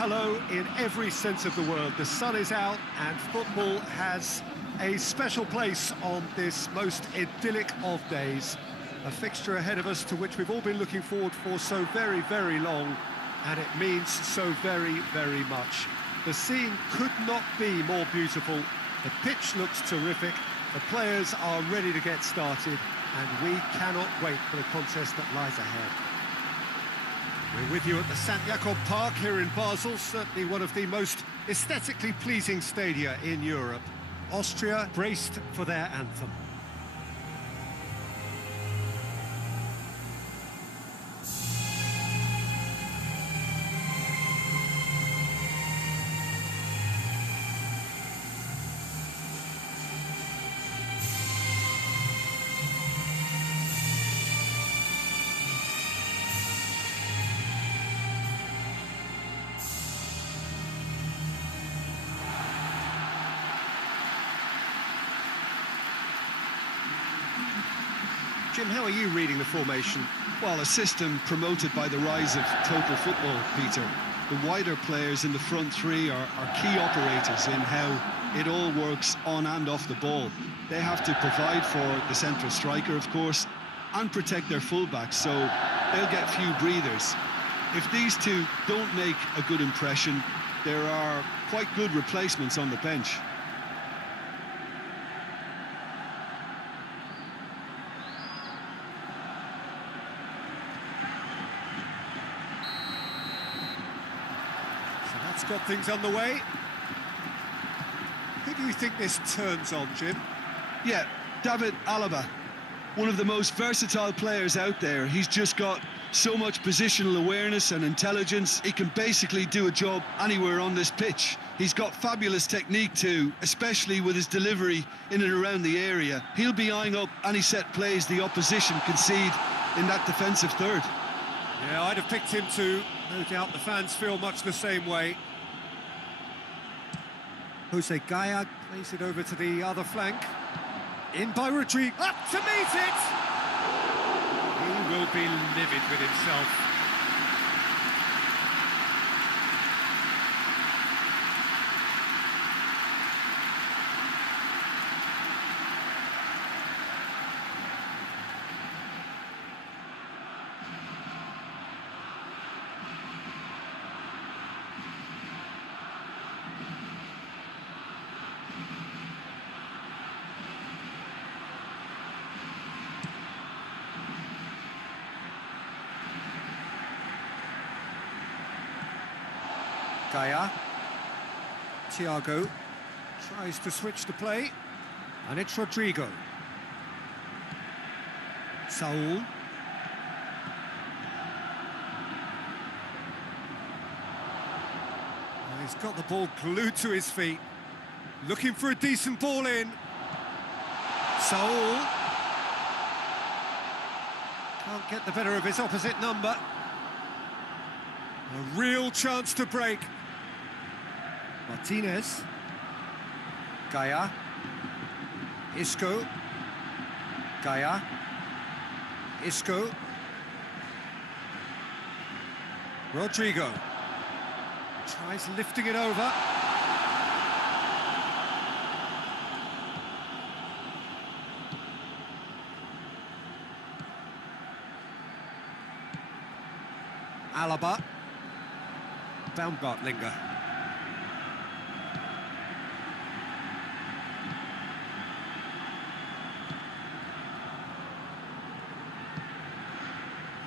hello in every sense of the word. The sun is out and football has a special place on this most idyllic of days. A fixture ahead of us to which we've all been looking forward for so very, very long, and it means so very, very much. The scene could not be more beautiful. The pitch looks terrific. The players are ready to get started, and we cannot wait for the contest that lies ahead. We're with you at the St. Jakob Park here in Basel, certainly one of the most aesthetically pleasing stadia in Europe. Austria braced for their anthem. Jim, how are you reading the formation? Well, a system promoted by the rise of total football, Peter. The wider players in the front three are key operators in how it all works on and off the ball. They have to provide for the central striker, of course, and protect their fullbacks, so they'll get few breathers. If these two don't make a good impression, there are quite good replacements on the bench. Got things underway. Who do you think this turns on, Jim? Yeah, David Alaba, one of the most versatile players out there. He's just got so much positional awareness and intelligence. He can basically do a job anywhere on this pitch. He's got fabulous technique too, especially with his delivery in and around the area. He'll be eyeing up any set plays the opposition concede in that defensive third. Yeah, I'd have picked him too. No doubt the fans feel much the same way. Jose Gaya plays it over to the other flank. In by Rodrigo. Up to meet it! He will be livid with himself. Gaya. Thiago tries to switch the play, and it's Rodrigo. Saul. He's got the ball glued to his feet, looking for a decent ball in. Saul. Can't get the better of his opposite number. A real chance to break. Martinez. Gaya. Isco. Gaya. Isco. Rodrigo. Tries lifting it over. Alaba. Baumgartlinger.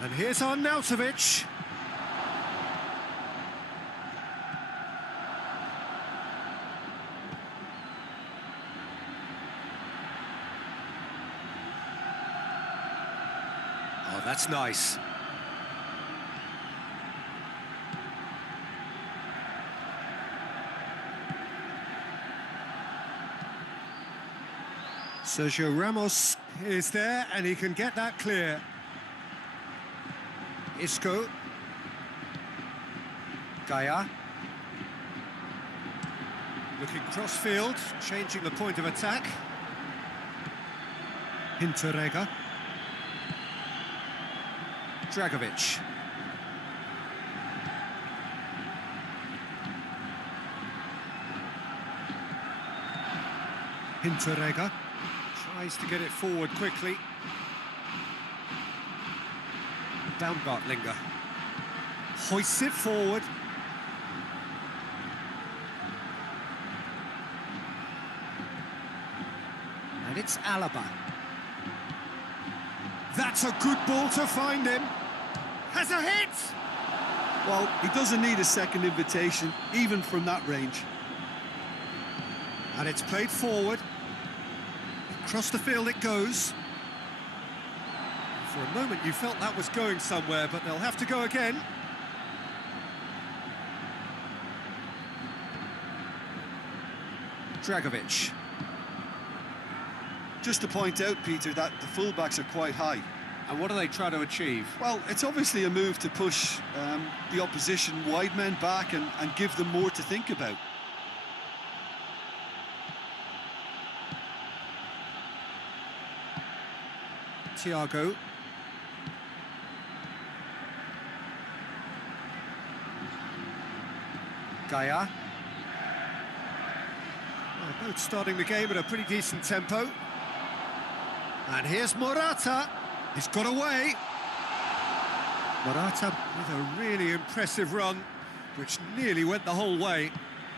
And here's Arnautovic. Oh, that's nice. Sergio Ramos is there, and he can get that clear. Isco. Gaya. Looking cross-field, changing the point of attack. Hinteregger. Dragovic. Hinteregger tries to get it forward quickly. Baumgartlinger hoists it forward. And it's Alaba. That's a good ball to find him. Has a hit! Well, he doesn't need a second invitation, even from that range. And it's played forward. Across the field it goes. For a moment you felt that was going somewhere, but they'll have to go again. Dragovic. Just to point out, Peter, that the fullbacks are quite high. And what are they trying to achieve? Well, it's obviously a move to push the opposition wide men back and give them more to think about. Thiago. Gaia. Well, both starting the game at a pretty decent tempo. And here's Morata. He's got away. Morata with a really impressive run, which nearly went the whole way.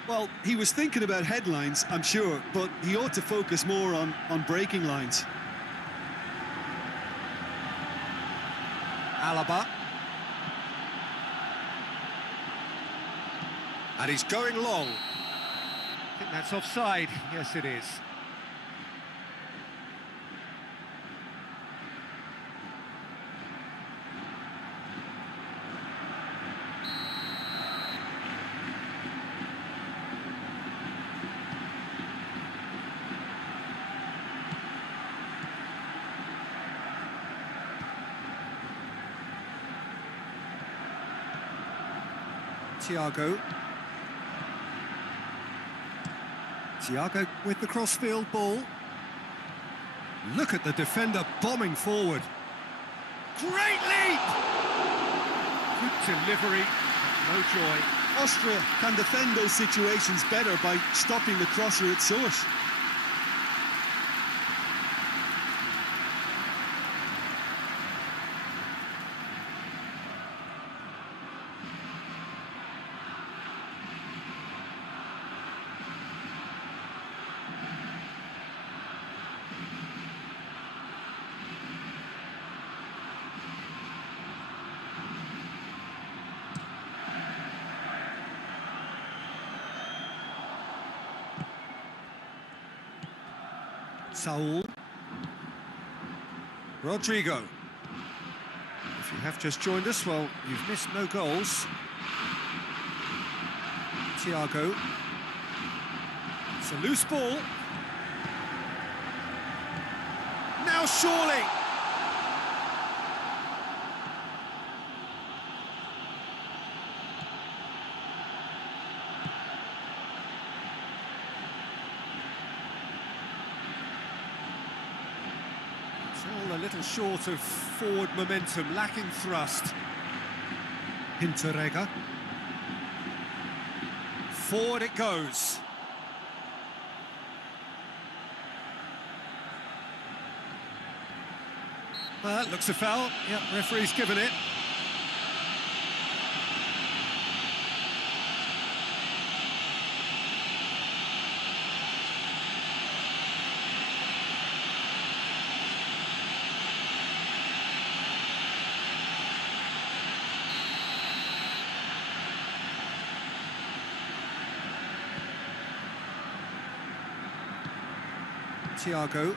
Well, he was thinking about headlines, I'm sure, but he ought to focus more on breaking lines. Alaba. And he's going long. I think that's offside. Yes, it is. Thiago. Thiago with the crossfield ball. Look at the defender bombing forward. Great leap! Good delivery, no joy. Austria can defend those situations better by stopping the crosser at source. Saul. Rodrigo. If you have just joined us, well, you've missed no goals. Thiago. It's a loose ball. Now surely. All a little short of forward momentum, lacking thrust. Hinteregger. Forward it goes. That looks a foul. Yep, referee's given it. Thiago.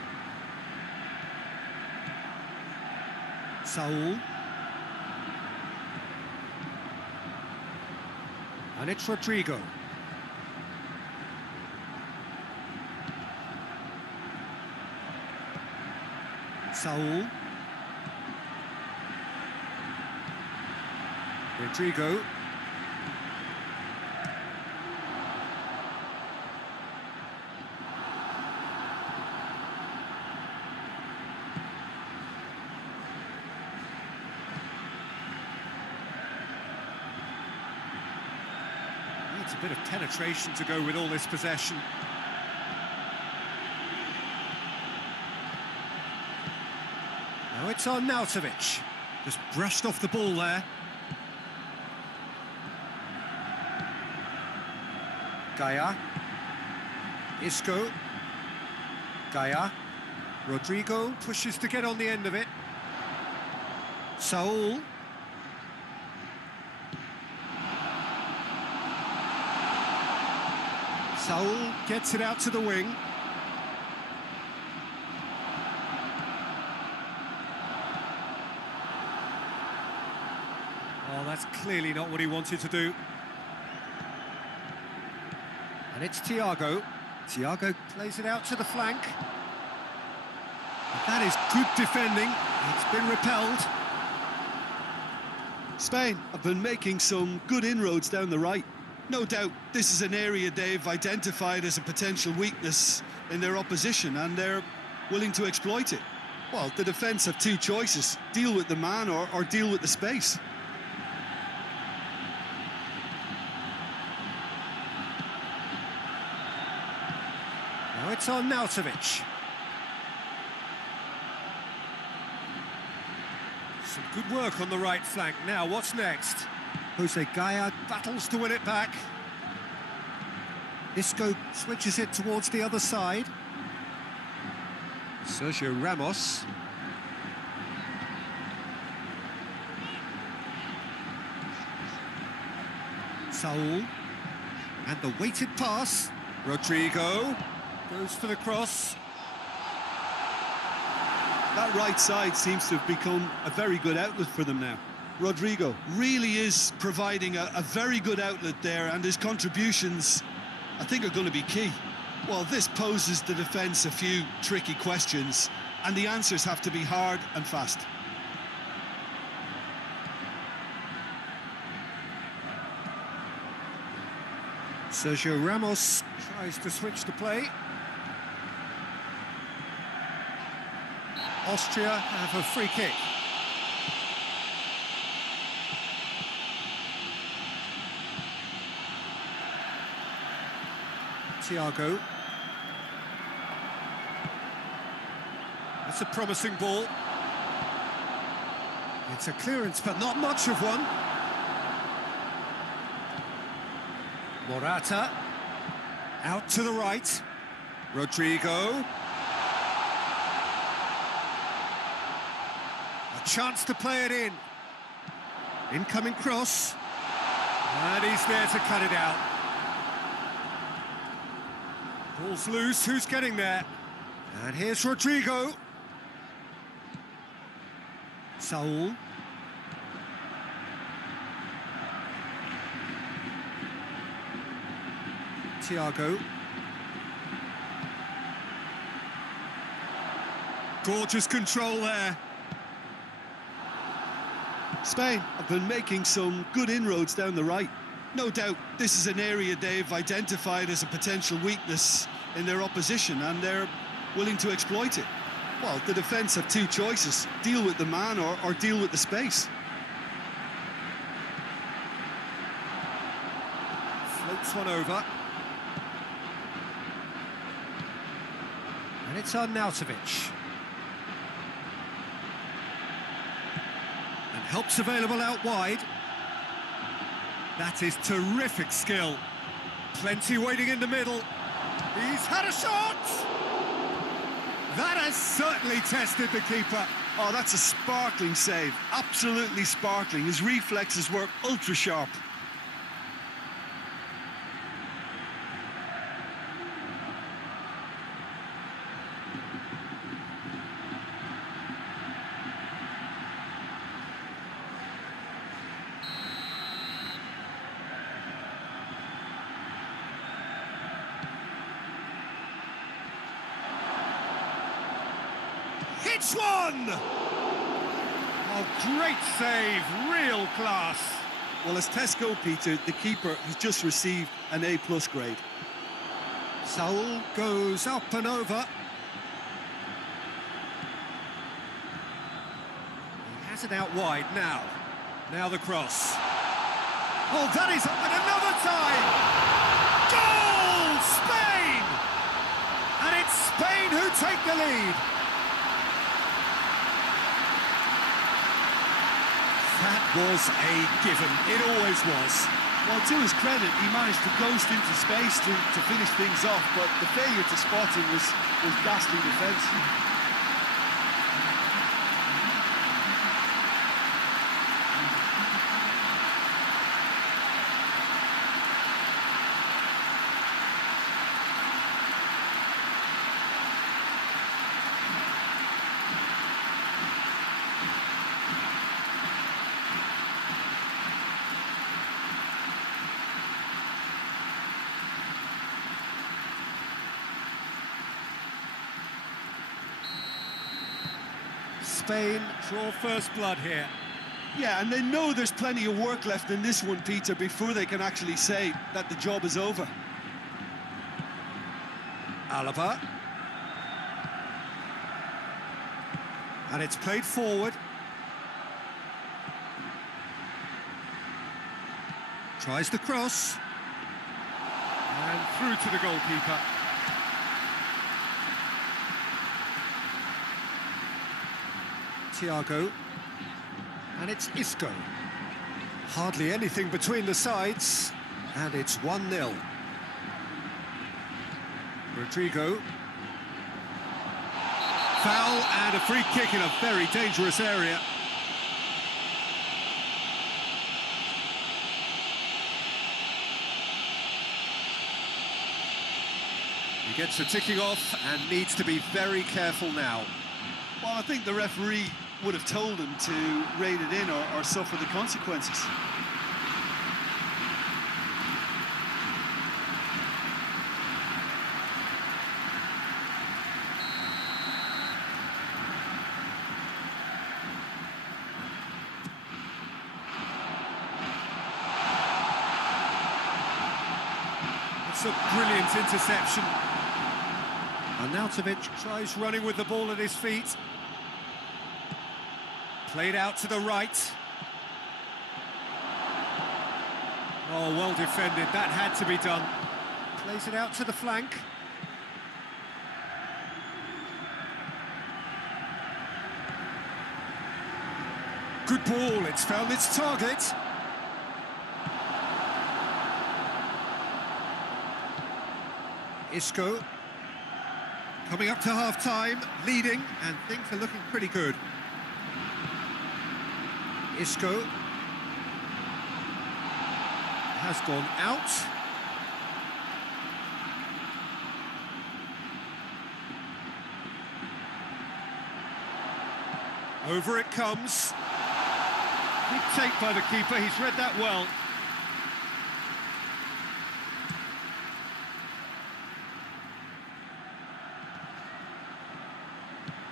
Saul. And it's Rodrigo. Saul. Rodrigo. It's a bit of penetration to go with all this possession. Now it's on Arnautovic. Just brushed off the ball there. Gaia. Isco. Gaia. Rodrigo pushes to get on the end of it. Saul. Saul gets it out to the wing. Oh, that's clearly not what he wanted to do. And it's Thiago. Thiago plays it out to the flank. But that is good defending. It's been repelled. Spain have been making some good inroads down the right. No doubt this is an area they've identified as a potential weakness in their opposition, and they're willing to exploit it. Well, the defence have two choices: deal with the man or deal with the space. Now it's on Arnautovic. Some good work on the right flank. Now, what's next? Jose Gaia battles to win it back. Isco switches it towards the other side. Sergio Ramos. Saul. And the weighted pass. Rodrigo goes for the cross. That right side seems to have become a very good outlet for them now. Rodrigo really is providing a very good outlet there, and his contributions, I think, are going to be key. Well, this poses the defence a few tricky questions, and the answers have to be hard and fast. Sergio Ramos tries to switch the play. Austria have a free kick. Thiago. That's a promising ball. It's a clearance, but not much of one. Morata. Out to the right. Rodrigo. A chance to play it in. Incoming cross. And he's there to cut it out. Ball's loose, who's getting there? And here's Rodrigo. Saul. Thiago. Gorgeous control there. Spain have been making some good inroads down the right. No doubt this is an area they've identified as a potential weakness in their opposition, and they're willing to exploit it. Well, the defence have two choices: deal with the man or deal with the space. Floats one over. And it's on Arnautovic. And help's available out wide. That is terrific skill. Plenty waiting in the middle. He's had a shot! That has certainly tested the keeper. Oh, that's a sparkling save. Absolutely sparkling. His reflexes were ultra sharp. Hits one! Oh, great save, real class. Well, as tests go, Peter, the keeper has just received an A+ grade. Saul goes up and over. He has it out wide now. Now the cross. Oh, that is... and another time! Goal! Spain! And it's Spain who take the lead. was a given. It always was. Well, to his credit, he managed to ghost into space to finish things off, but the failure to spot him was ghastly defence. Spain draw first blood here. Yeah, and they know there's plenty of work left in this one, Peter, before they can actually say that the job is over. Alaba. And it's played forward. Tries the cross. And through to the goalkeeper. Thiago, and it's Isco. Hardly anything between the sides, and it's 1-0. Rodrigo. Foul and a free kick in a very dangerous area. He gets the ticking off and needs to be very careful now. Well, I think the referee would have told him to rein it in or suffer the consequences. It's a brilliant interception. Arnautovic tries running with the ball at his feet. Played out to the right. Oh, well defended. That had to be done. Plays it out to the flank. Good ball. It's found its target. Isco. Coming up to half-time, leading, and things are looking pretty good. Isco has gone out. Over it comes. Good take by the keeper, he's read that well.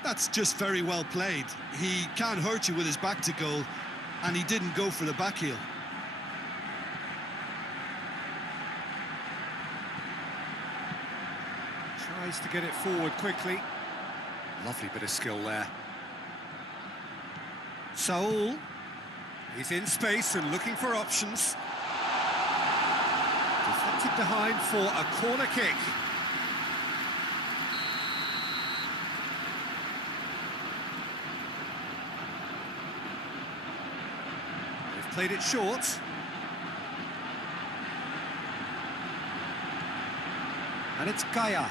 That's just very well played. He can't hurt you with his back to goal, and he didn't go for the back heel. Tries to get it forward quickly. Lovely bit of skill there. Saul. He's in space and looking for options. Deflected behind for a corner kick. They've played it short. And it's Gaia.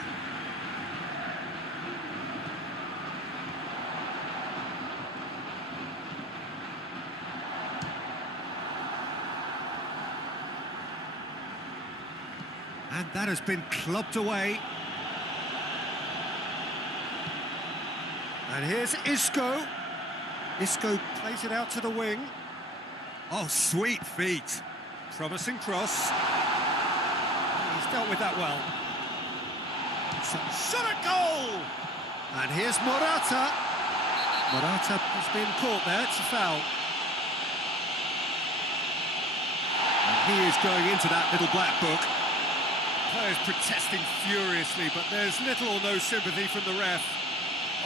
And that has been clubbed away. And here's Isco. Isco plays it out to the wing. Oh, sweet feet. Promising cross. He's dealt with that well. Shot at goal! And here's Morata. Morata has been caught there, it's a foul. And he is going into that little black book. Players protesting furiously, but there's little or no sympathy from the ref.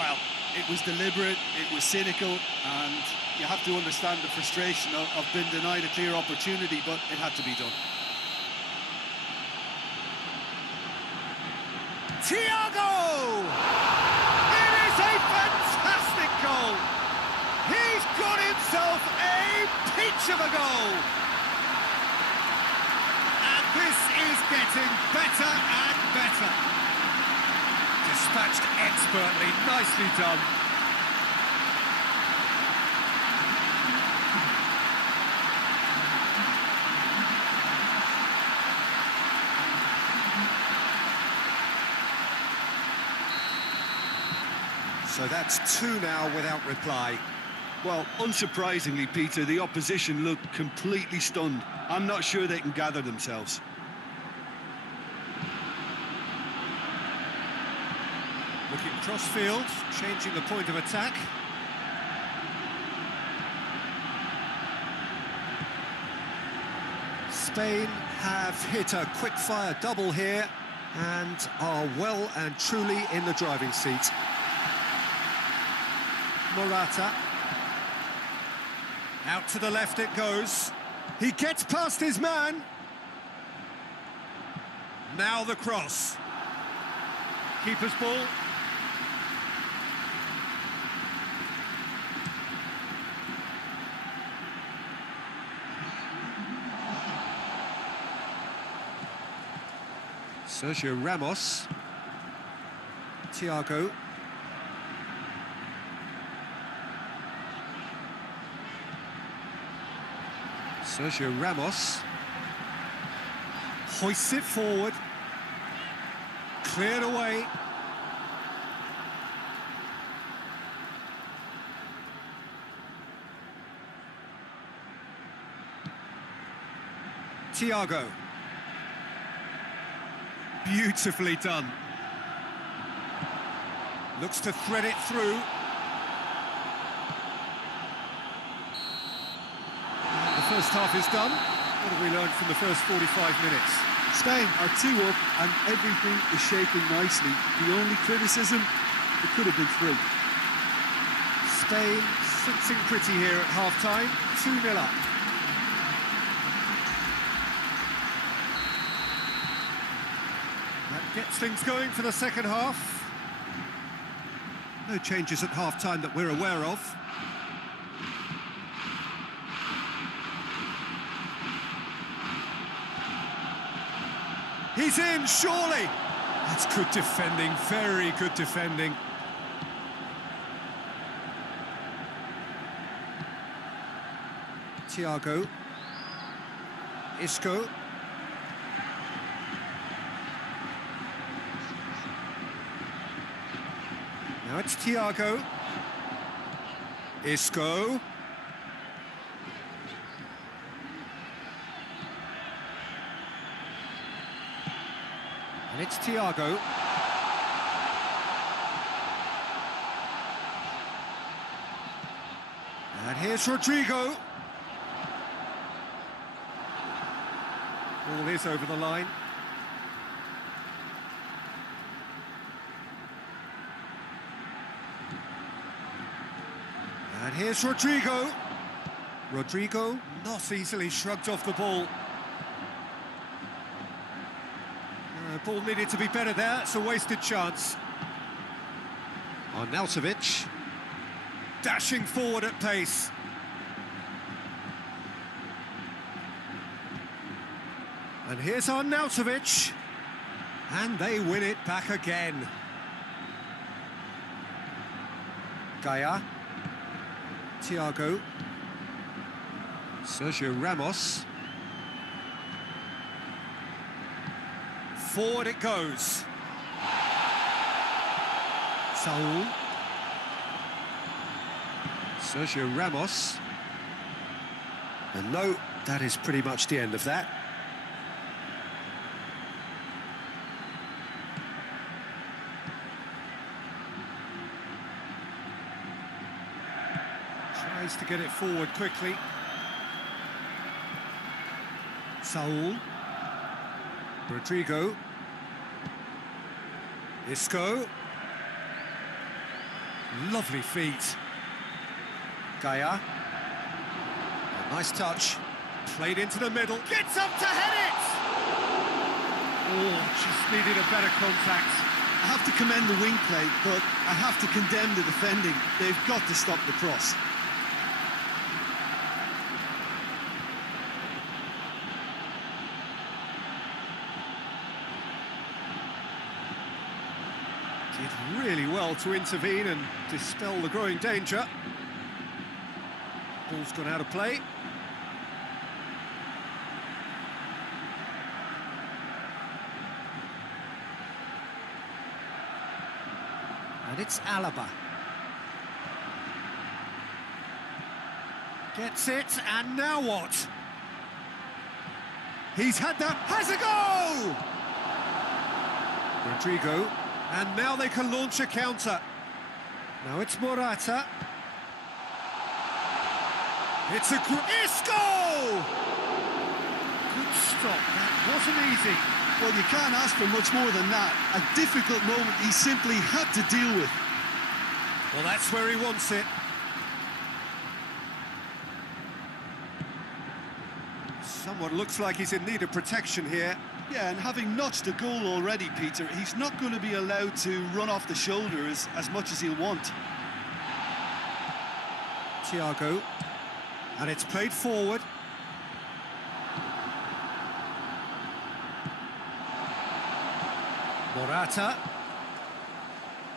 Well, it was deliberate, it was cynical, and you have to understand the frustration of being denied a clear opportunity, but it had to be done. Thiago! It is a fantastic goal! He's got himself a peach have a goal. And this is getting better and better. Dispatched expertly, nicely done. So that's 2 now without reply. Well, unsurprisingly, Peter, the opposition looked completely stunned. I'm not sure they can gather themselves. Looking cross-field, changing the point of attack. Spain have hit a quick-fire double here and are well and truly in the driving seat. Morata. Out to the left it goes. He gets past his man. Now the cross. Keeper's ball. Sergio Ramos. Thiago. Sergio Ramos hoists it forward, cleared away. Thiago, beautifully done. Looks to thread it through. The first half is done. What have we learned from the first 45 minutes? Spain are 2 up and everything is shaping nicely. The only criticism, it could have been 3. Spain sitting pretty here at half-time, 2-0 up. That gets things going for the second half. No changes at half-time that we're aware of. He's in, surely! That's good defending, very good defending. Thiago. Isco. Now it's Thiago. Isco. And it's Thiago. And here's Rodrigo. Ball is over the line. And here's Rodrigo. Rodrigo not easily shrugged off the ball. Ball needed to be better there, it's a wasted chance. Arnautovic, dashing forward at pace. And here's Arnautovic, and they win it back again. Gaia, Thiago, Sergio Ramos. Forward it goes. Saul. Sergio Ramos. And no, that is pretty much the end of that. Tries to get it forward quickly. Saul. Rodrigo. Isco. Lovely feet. Gaia. A nice touch. Played into the middle. Gets up to head it! Oh, just needed a better contact. I have to commend the wing play, but I have to condemn the defending. They've got to stop the cross. Did really well to intervene and dispel the growing danger. Ball's gone out of play. And it's Alaba. Gets it, and now what? He's had that, has a goal! Rodrigo, and now they can launch a counter. Now it's Morata. It's a Isco! Good stop, that wasn't easy. Well, you can't ask for much more than that. A difficult moment he simply had to deal with. Well, that's where he wants it. Someone looks like he's in need of protection here. Yeah, and having notched a goal already, Peter, he's not going to be allowed to run off the shoulder as much as he'll want. Thiago, and it's played forward. Morata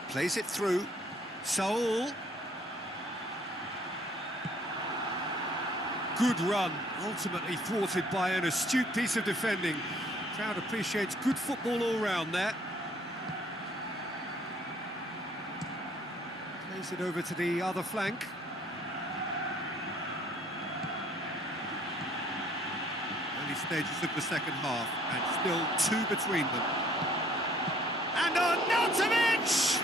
plays it through. Saul. Good run, ultimately thwarted by an astute piece of defending. Crowd appreciates good football all round there. Plays it over to the other flank. Early stages of the second half, and still two between them. And Arnautovic!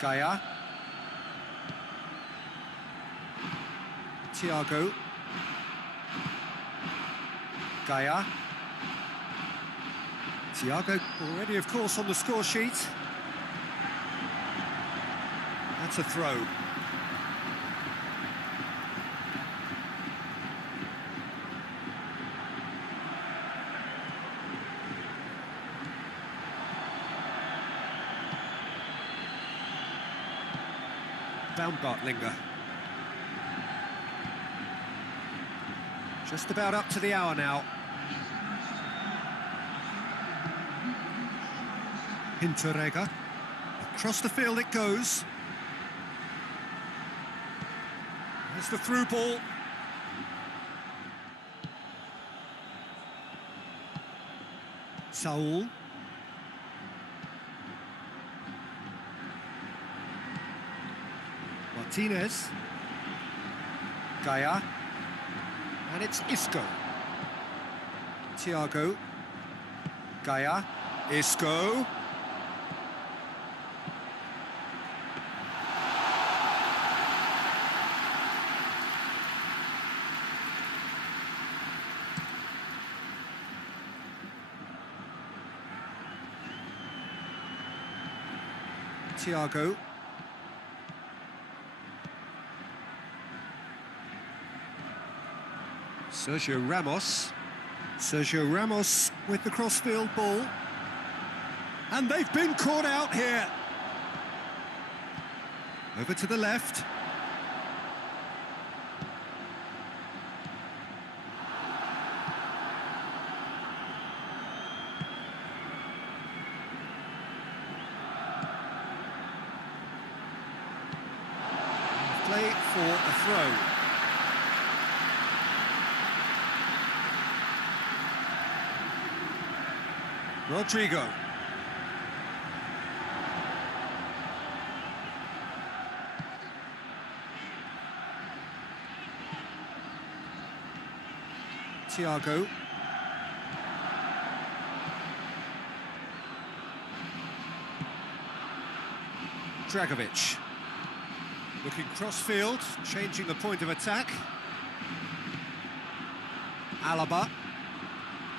Gaia. Thiago. Gaia. Thiago already, of course, on the score sheet. That's a throw. Baumgartlinger. Just about up to the hour now. Hinteregger. Across the field it goes. There's the through ball. Saul. Martinez. Gaia. And it's Isco. Thiago. Gaia. Isco. Thiago. Sergio Ramos. Sergio Ramos with the crossfield ball. And they've been caught out here. Over to the left. Play for a throw. Rodrigo. Thiago. Dragovic. Looking cross-field, changing the point of attack. Alaba.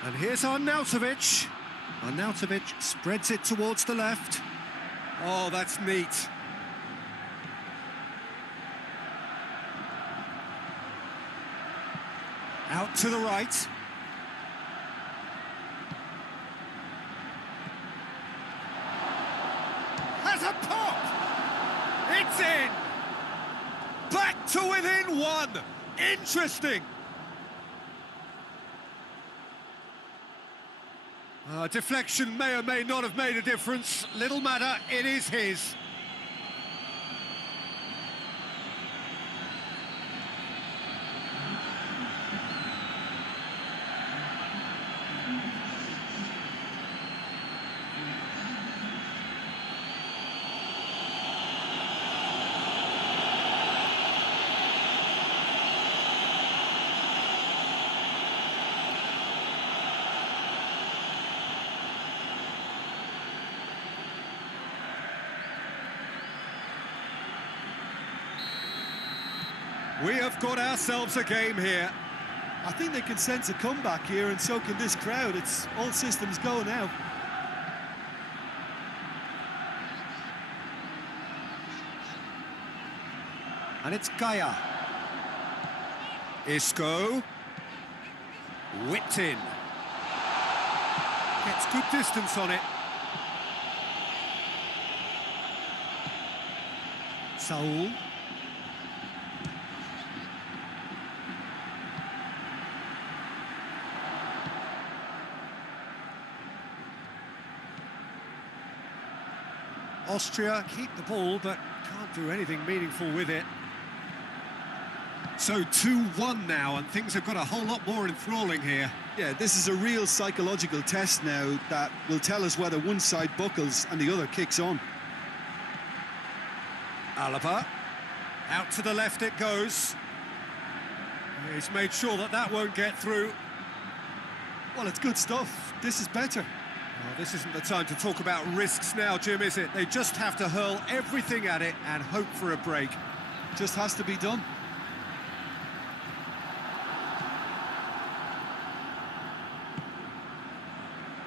And here's Arnautovic. Arnautovic spreads it towards the left. Oh, that's neat. Out to the right. Has a pop! It's in! back to within one. Interesting. Deflection may or may not have made a difference. Little matter, it is his. We have got ourselves a game here. I think they can sense a comeback here, and so can this crowd. It's all systems go now. And it's Gaia. Isco. Whipped in. Gets good distance on it. Saul. Austria keep the ball, but can't do anything meaningful with it. So 2-1 now, and things have got a whole lot more enthralling here. Yeah, this is a real psychological test now that will tell us whether one side buckles and the other kicks on. Alaba, out to the left it goes. He's made sure that that won't get through. Well, it's good stuff. This is better. Oh, this isn't the time to talk about risks now, Jim, is it? They just have to hurl everything at it and hope for a break. Just has to be done.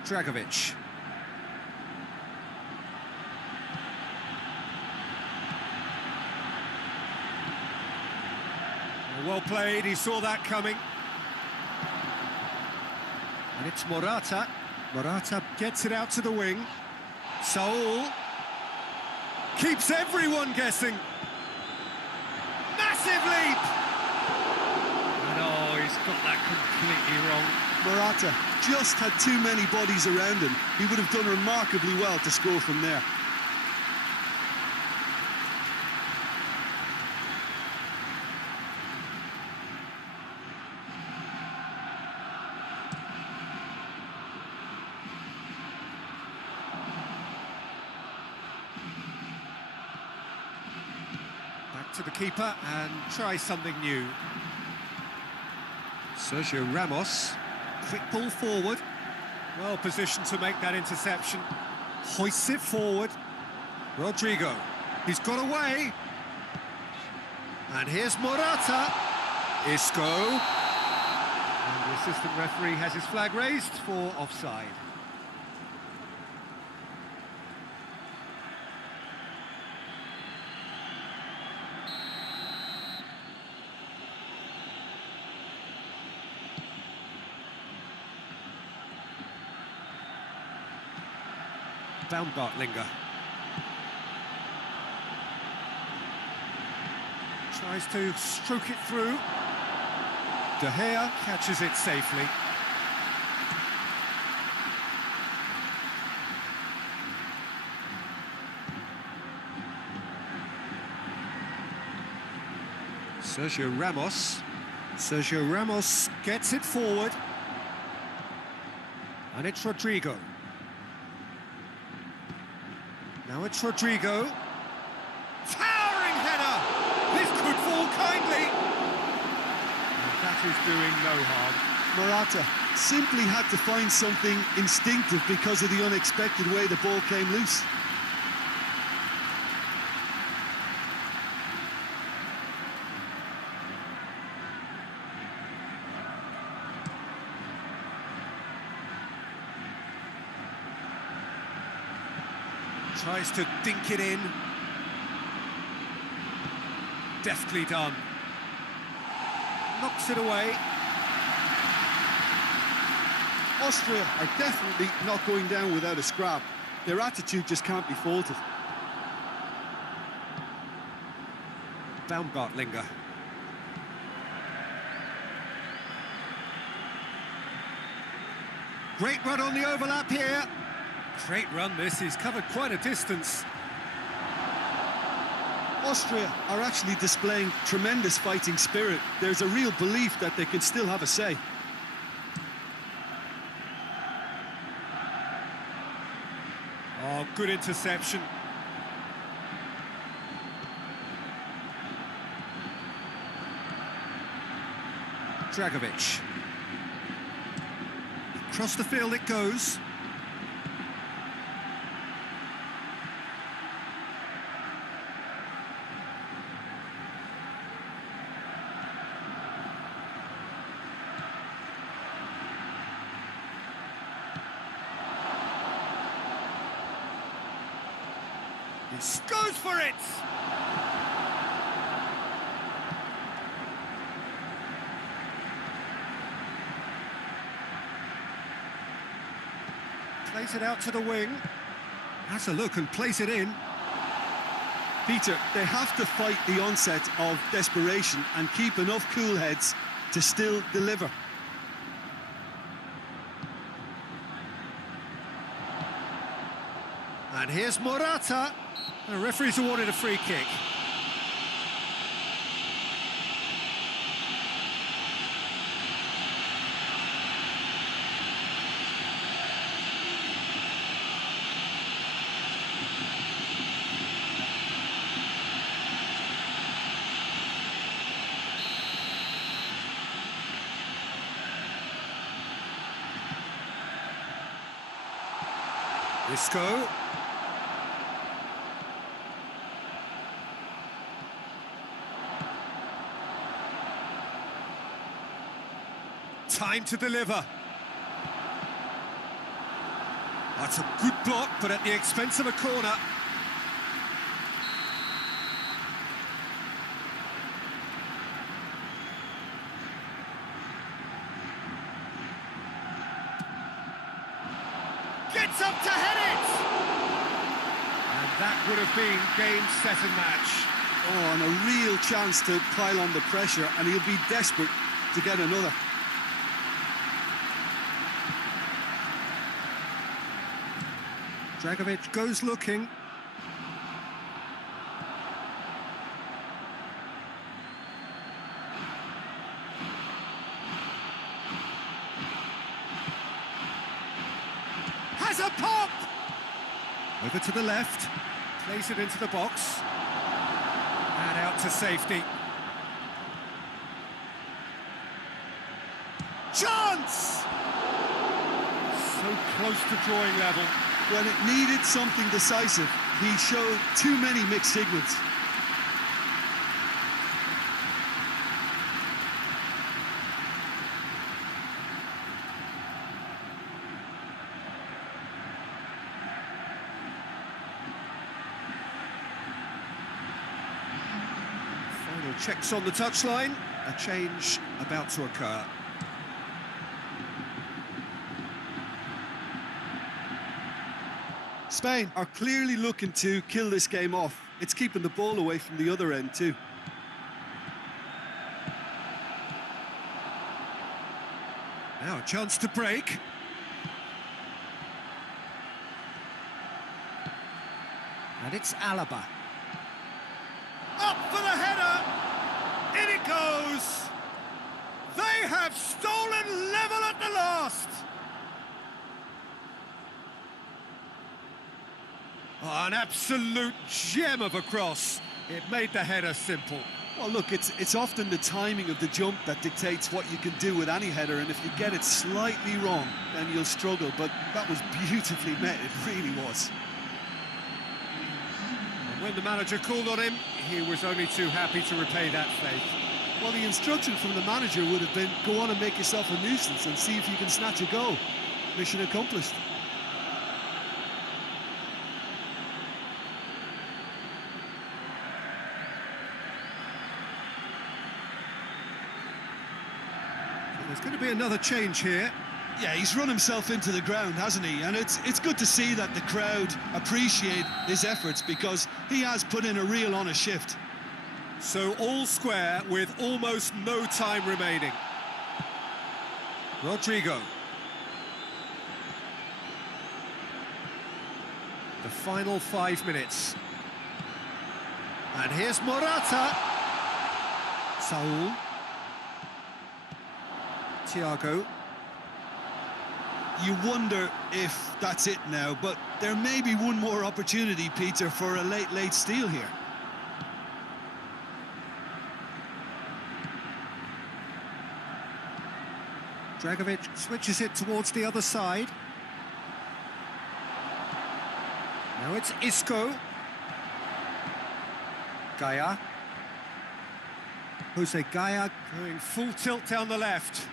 Dragovic. Well played, he saw that coming. And it's Morata. Morata gets it out to the wing. Saul keeps everyone guessing. Massive leap! And oh, he's got that completely wrong. Morata just had too many bodies around him. He would have done remarkably well to score from there. To the keeper and try something new. Sergio Ramos, quick ball forward, well positioned to make that interception, hoists it forward. Rodrigo, he's got away, and here's Morata. Isco, and the assistant referee has his flag raised for offside. Baumgartlinger tries to stroke it through. De Gea catches it safely. Sergio Ramos. Sergio Ramos gets it forward. And it's Rodrigo. Now it's Rodrigo. Towering header! This could fall kindly. And that is doing no harm. Morata simply had to find something instinctive because of the unexpected way the ball came loose. Tries to dink it in. Deftly done. Knocks it away. Austria are definitely not going down without a scrap. Their attitude just can't be faulted. Baumgartlinger. Great run on the overlap here. Great run this, he's covered quite a distance. Austria are actually displaying tremendous fighting spirit. There's a real belief that they can still have a say. Oh, good interception. Dragovic. Across the field it goes. He goes for it! Plays it out to the wing. Has a look and plays it in. Peter, they have to fight the onset of desperation and keep enough cool heads to still deliver. And here's Morata. The referee's awarded a free kick. Isco. Time to deliver. That's a good block, but at the expense of a corner. Gets up to head it! And that would have been game, set and match. Oh, and a real chance to pile on the pressure, and he'll be desperate to get another. Dragovic goes looking. Has a pop! Over to the left. Plays it into the box. And out to safety. Chance! So close to drawing level. When it needed something decisive, he showed too many mixed signals. Final checks on the touchline. A change about to occur. Spain are clearly looking to kill this game off. It's keeping the ball away from the other end too. Now a chance to break. And it's Alaba. Up for the header! In it goes! They have stolen level at the last! Oh, an absolute gem of a cross. It made the header simple. Well, look, it's often the timing of the jump that dictates what you can do with any header, and if you get it slightly wrong, then you'll struggle, but that was beautifully met, it really was. And when the manager called on him, he was only too happy to repay that faith. Well, the instruction from the manager would have been, go on and make yourself a nuisance and see if you can snatch a goal. Mission accomplished. There's going to be another change here. Yeah, he's run himself into the ground, hasn't he? And it's good to see that the crowd appreciate his efforts, because he has put in a real honest shift. So all square with almost no time remaining. Rodrigo. The final 5 minutes. And here's Morata. Saul. Thiago. You wonder if that's it now, but there may be one more opportunity, Peter, for a late steal here. Dragovic switches it towards the other side. Now it's Isco. Gaia. Jose Gaia going full tilt down the left.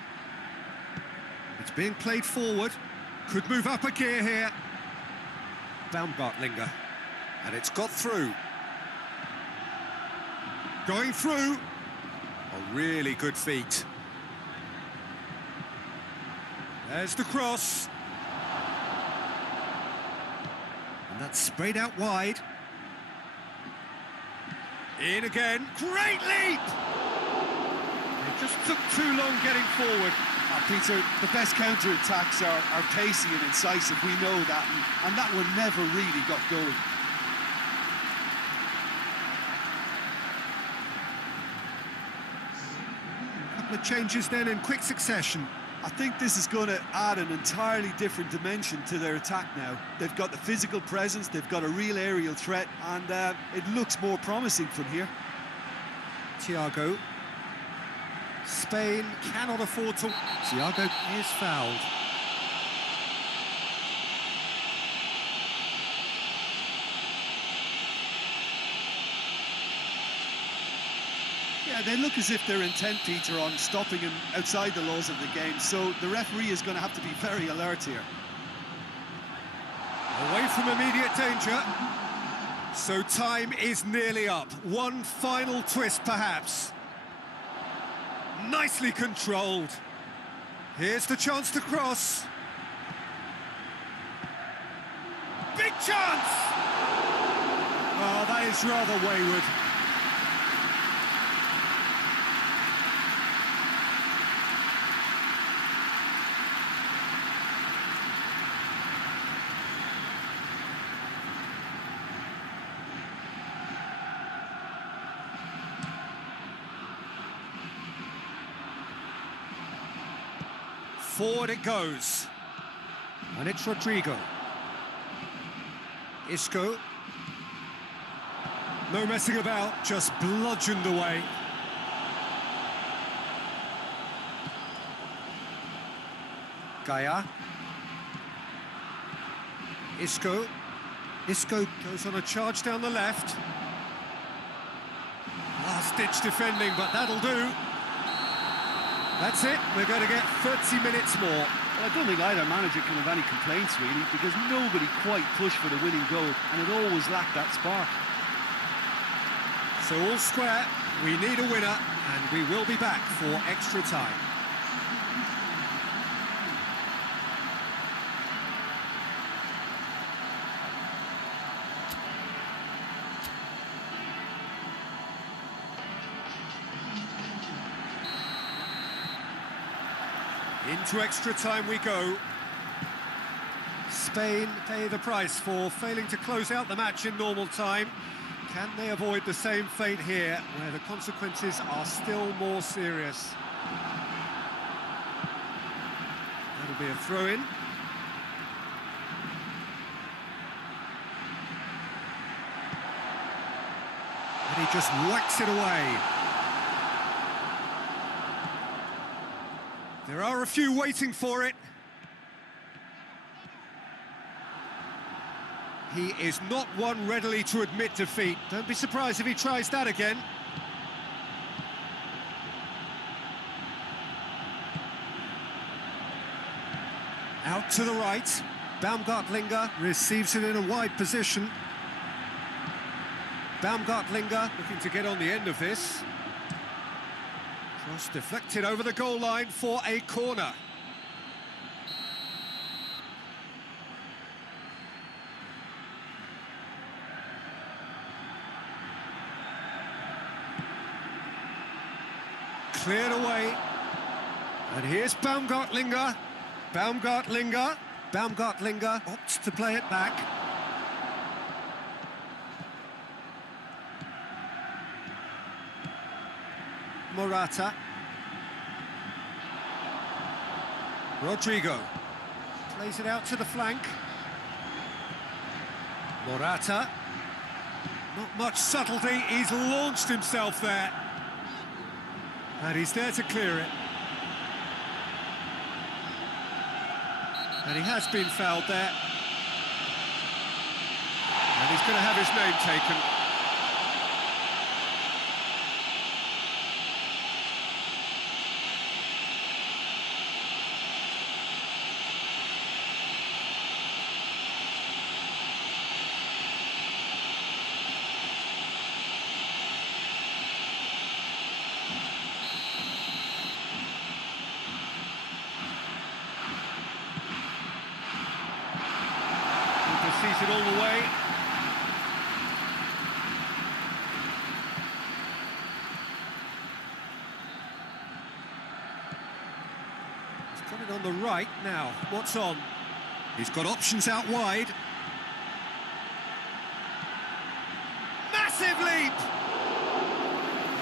It's being played forward. Could move up a gear here. Baumgartlinger. And it's got through. Going through. A really good feat. There's the cross. And that's sprayed out wide. In again. Great leap! It just took too long getting forward. Peter, the best counter-attacks are pacey and incisive, we know that, and that one never really got going. A couple of changes then in quick succession. I think this is going to add an entirely different dimension to their attack now. They've got the physical presence, they've got a real aerial threat, and it looks more promising from here. Thiago. Spain cannot afford to... Thiago is fouled. Yeah, they look as if they're intent, Peter, on stopping him outside the laws of the game, so the referee is going to have to be very alert here. Away from immediate danger. So time is nearly up. One final twist, perhaps. Nicely controlled. Here's the chance to cross. Big chance! Oh, that is rather wayward. Forward it goes. And it's Rodrigo. Isco. No messing about, just bludgeoned away. Gaia. Isco. Isco goes on a charge down the left. Last-ditch defending, but that'll do. That's it, we're going to get 30 minutes more. Well, I don't think either manager can have any complaints, really, because nobody quite pushed for the winning goal, and it always lacked that spark. So all square, we need a winner, and we will be back for extra time. Into extra time we go. Spain pay the price for failing to close out the match in normal time. Can they avoid the same fate here, where the consequences are still more serious? That'll be a throw-in. And he just whacks it away. There are a few waiting for it. He is not one readily to admit defeat. Don't be surprised if he tries that again. Out to the right. Baumgartlinger receives it in a wide position. Baumgartlinger looking to get on the end of this. Cross deflected over the goal line for a corner. cleared away. And here's Baumgartlinger. Baumgartlinger opts to play it back. Morata. Rodrigo plays it out to the flank. Morata. Not much subtlety, he's launched himself there. And he's there to clear it. And he has been fouled there. And he's going to have his name taken. Sees it all the way. He's got it on the right now. What's on? He's got options out wide. Massive leap!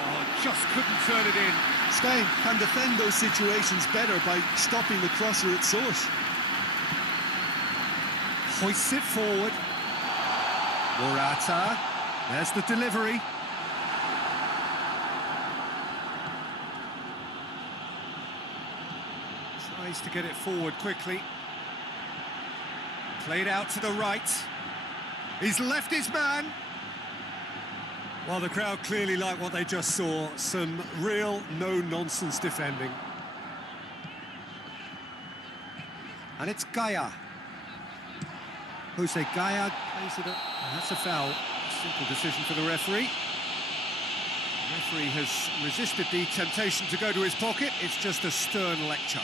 Oh, just couldn't turn it in. Spain can defend those situations better by stopping the crosser at source. Hoists it forward. Morata. There's the delivery. Tries to get it forward quickly. Played out to the right. He's left his man. Well, the crowd clearly like what they just saw. Some real no-nonsense defending. And it's Gaia. Jose Gaia plays it up. Oh, that's a foul. Simple decision for the referee. The referee has resisted the temptation to go to his pocket. It's just a stern lecture.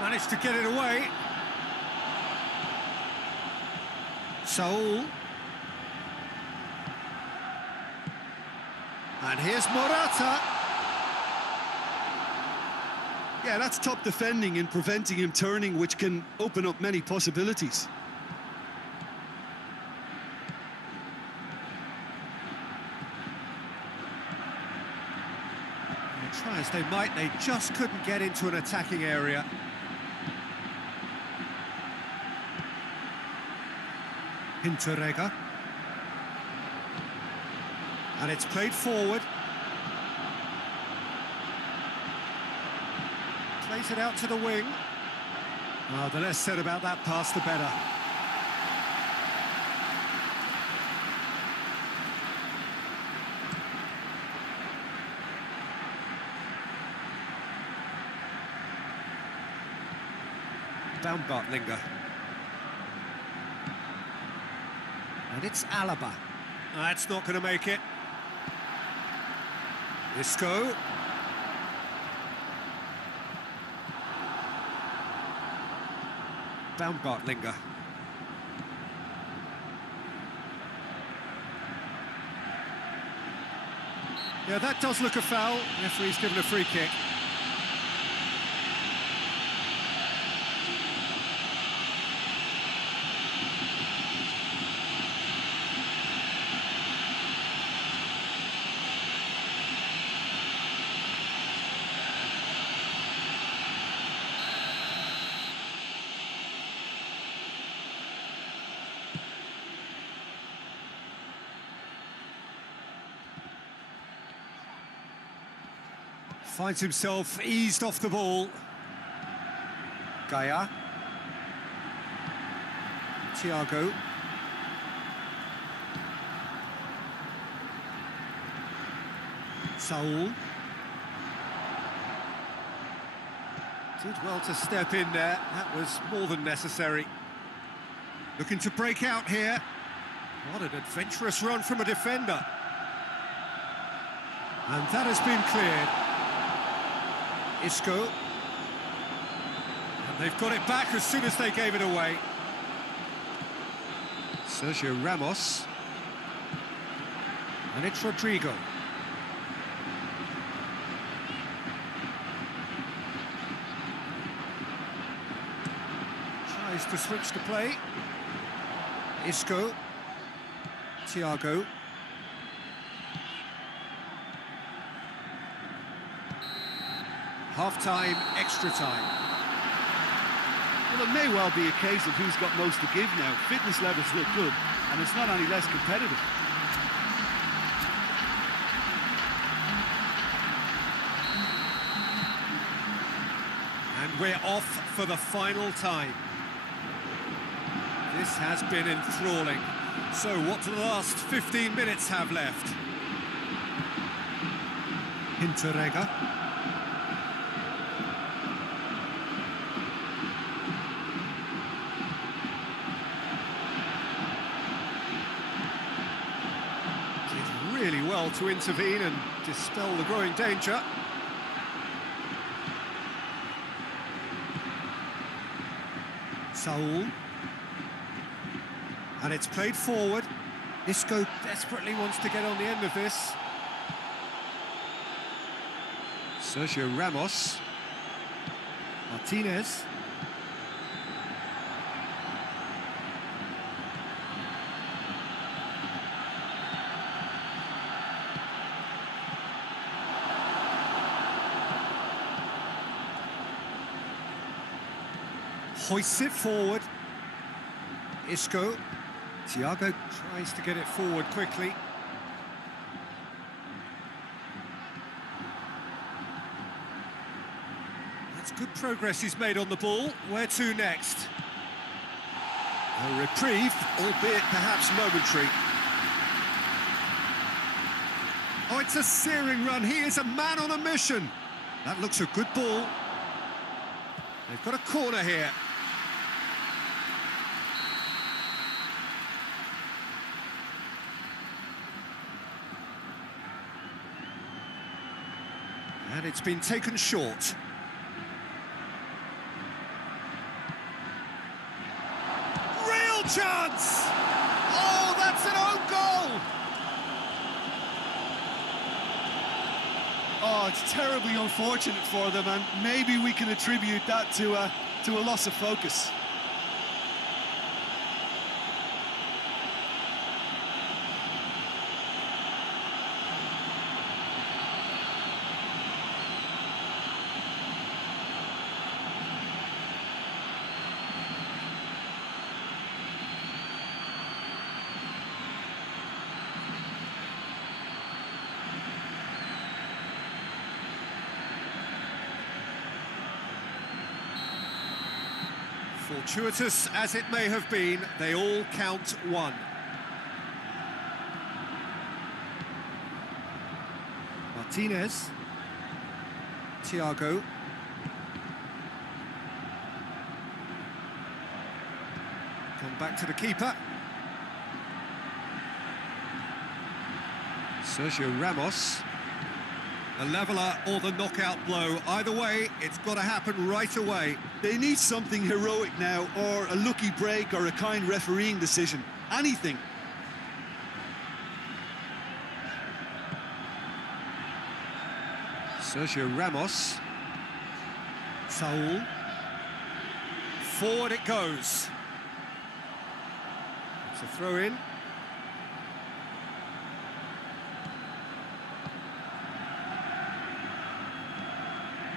Managed to get it away. Saul. And here's Morata. Yeah, that's top defending and preventing him turning, which can open up many possibilities. They try as they might, they just couldn't get into an attacking area. Hinteregger. And it's played forward. Plays it out to the wing. Oh, the less said about that pass, the better. Baumgartlinger. And it's Alaba. That's not going to make it. Isco. Baumgartlinger. Yeah, that does look a foul. Referee's given a free kick. Finds himself eased off the ball. Gaia. Thiago. Saul. Did well to step in there. That was more than necessary. Looking to break out here. What an adventurous run from a defender. And that has been cleared. Isco. And they've got it back as soon as they gave it away. Sergio Ramos. And it's Rodrigo. Tries to switch the play. Isco. Thiago. Half-time, extra time. Well, it may well be a case of who's got most to give now. Fitness levels look good, and it's not any less competitive. And we're off for the final time. This has been enthralling. So what do the last 15 minutes have left? Hinteregger. Did really well to intervene and dispel the growing danger. Saul. And it's played forward. Isco desperately wants to get on the end of this. Sergio Ramos. Martinez. Hoists it forward. Isco. Thiago tries to get it forward quickly. That's good progress he's made on the ball. Where to next? A reprieve, albeit perhaps momentary. Oh, it's a searing run. He is a man on a mission. That looks a good ball. They've got a corner here. And it's been taken short. Real chance! Oh, that's an own goal! Oh, it's terribly unfortunate for them, and maybe we can attribute that to a loss of focus. Fortuitous as it may have been, they all count one. Martinez. Thiago. Come back to the keeper. Sergio Ramos. The leveller or the knockout blow. Either way, it's got to happen right away. They need something heroic now, or a lucky break, or a kind refereeing decision. Anything. Sergio Ramos. Saul. Forward it goes. It's a throw-in.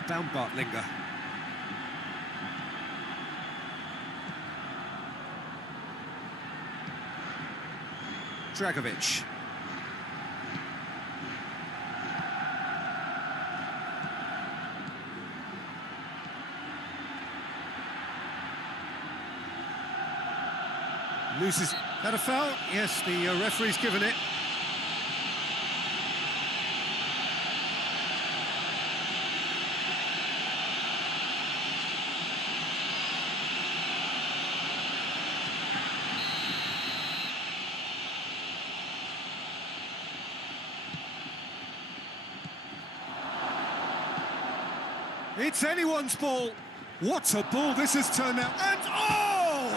Baumgartlinger. Dragovic. Loses. That a foul? Yes, the referee's given it. It's anyone's ball. What a ball this has turned out. And oh!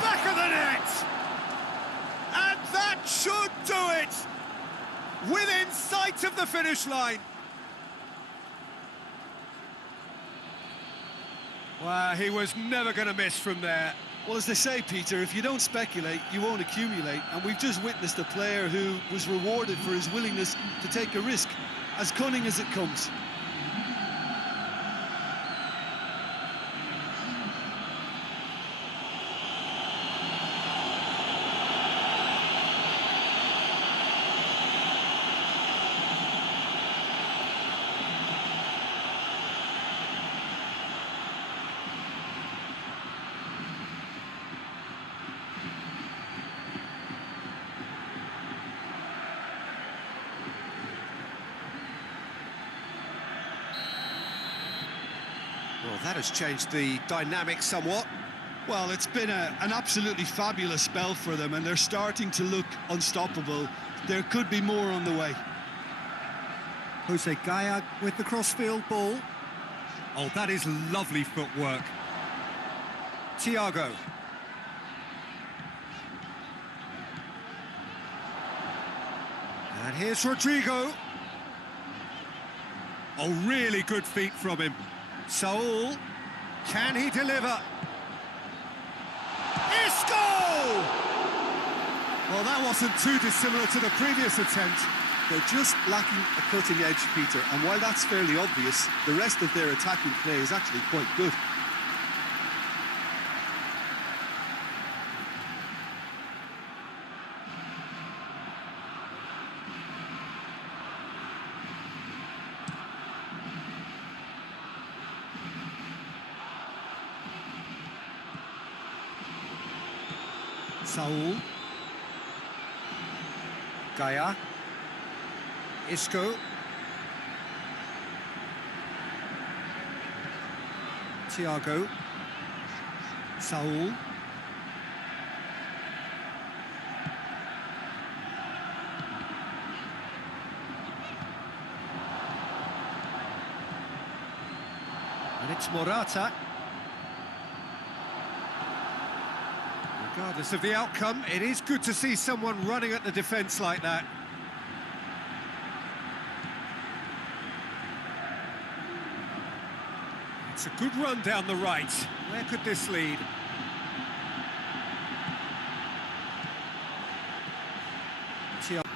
Back of the net! And that should do it! Within sight of the finish line. Well, he was never going to miss from there. Well, as they say, Peter, if you don't speculate, you won't accumulate. And we've just witnessed a player who was rewarded for his willingness to take a risk, as cunning as it comes. Well, that has changed the dynamic somewhat. Well, it's been an absolutely fabulous spell for them, and they're starting to look unstoppable. There could be more on the way. Jose Gaya with the crossfield ball. Oh, that is lovely footwork. Thiago. And here's Rodrigo. Oh, really good feet from him. Saul, can he deliver? Isco! Well, that wasn't too dissimilar to the previous attempt. They're just lacking a cutting edge, Peter, and while that's fairly obvious, the rest of their attacking play is actually quite good. Saul. Gaya. Isco. Thiago. Saul. And it's Morata. Regardless of the outcome, it is good to see someone running at the defence like that. It's a good run down the right. Where could this lead?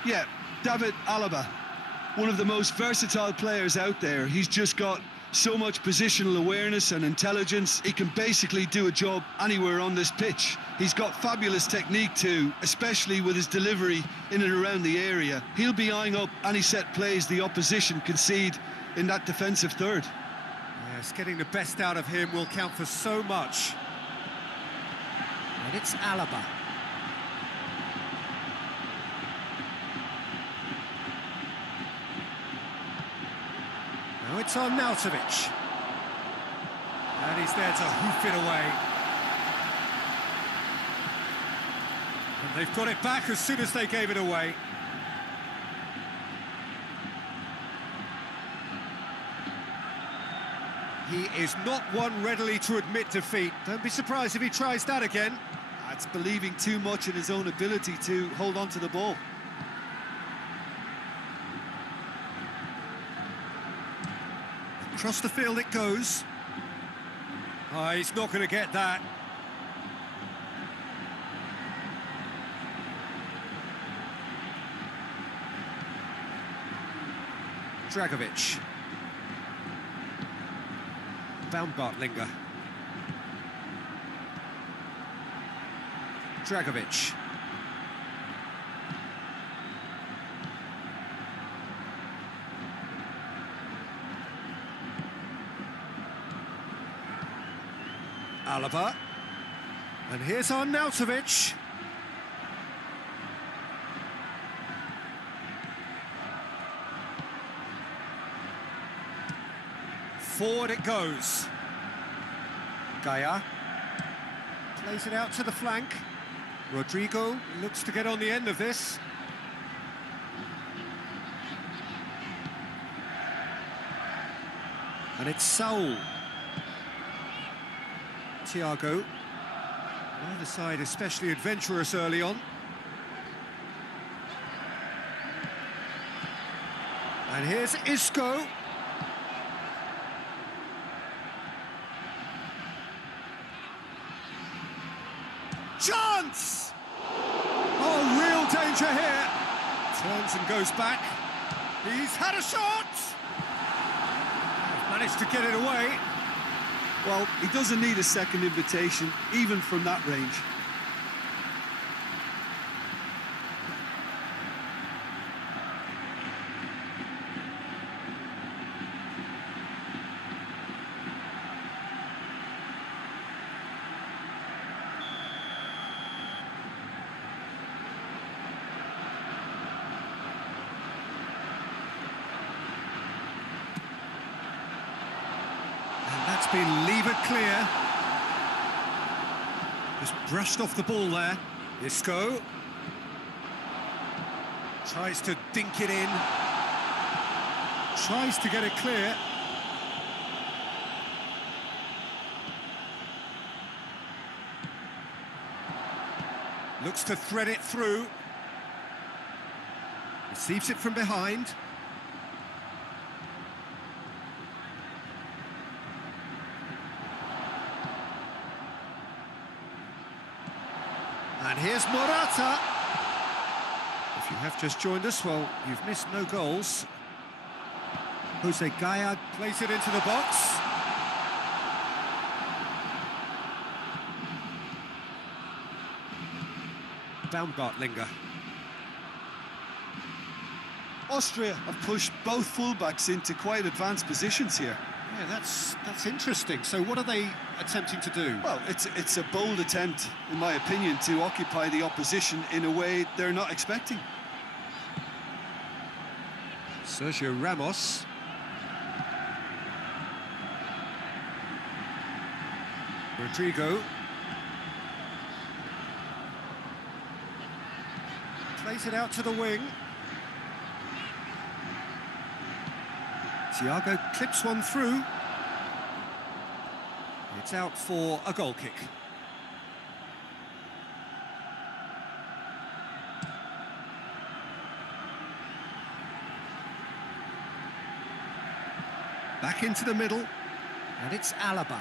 Yeah, David Alaba, one of the most versatile players out there. He's just got so much positional awareness and intelligence. He can basically do a job anywhere on this pitch. He's got fabulous technique too, especially with his delivery in and around the area. He'll be eyeing up any set plays the opposition concede in that defensive third. Yes, getting the best out of him will count for so much. And it's Alaba. Now it's Arnautovic. And he's there to hoof it away. And they've got it back as soon as they gave it away. He is not one readily to admit defeat. Don't be surprised if he tries that again. That's believing too much in his own ability to hold on to the ball. Across the field it goes. Oh, he's not going to get that. Dragovic. Baumgartlinger. Dragovic. Alaba. And here's Arnautovic. Forward it goes. Gaya plays it out to the flank. Rodrigo looks to get on the end of this. And it's Saul. Thiago. Neither side especially adventurous early on. And here's Isco. Chance! Oh, real danger here. Turns and goes back. He's had a shot! Managed to get it away. Well, he doesn't need a second invitation, even from that range. That's been levered clear. Just brushed off the ball there. Isco. Tries to dink it in. Tries to get it clear. Looks to thread it through. Receives it from behind. And here's Morata. If you have just joined us, well, you've missed no goals. Jose Gaya plays it into the box. Baumgartlinger. Austria have pushed both fullbacks into quite advanced positions here. Yeah, that's interesting. So what are they attempting to do? Well, it's a bold attempt, in my opinion, to occupy the opposition in a way they're not expecting. Sergio Ramos. Rodrigo. Plays it out to the wing. Thiago clips one through. It's out for a goal kick. Back into the middle, and it's Alaba.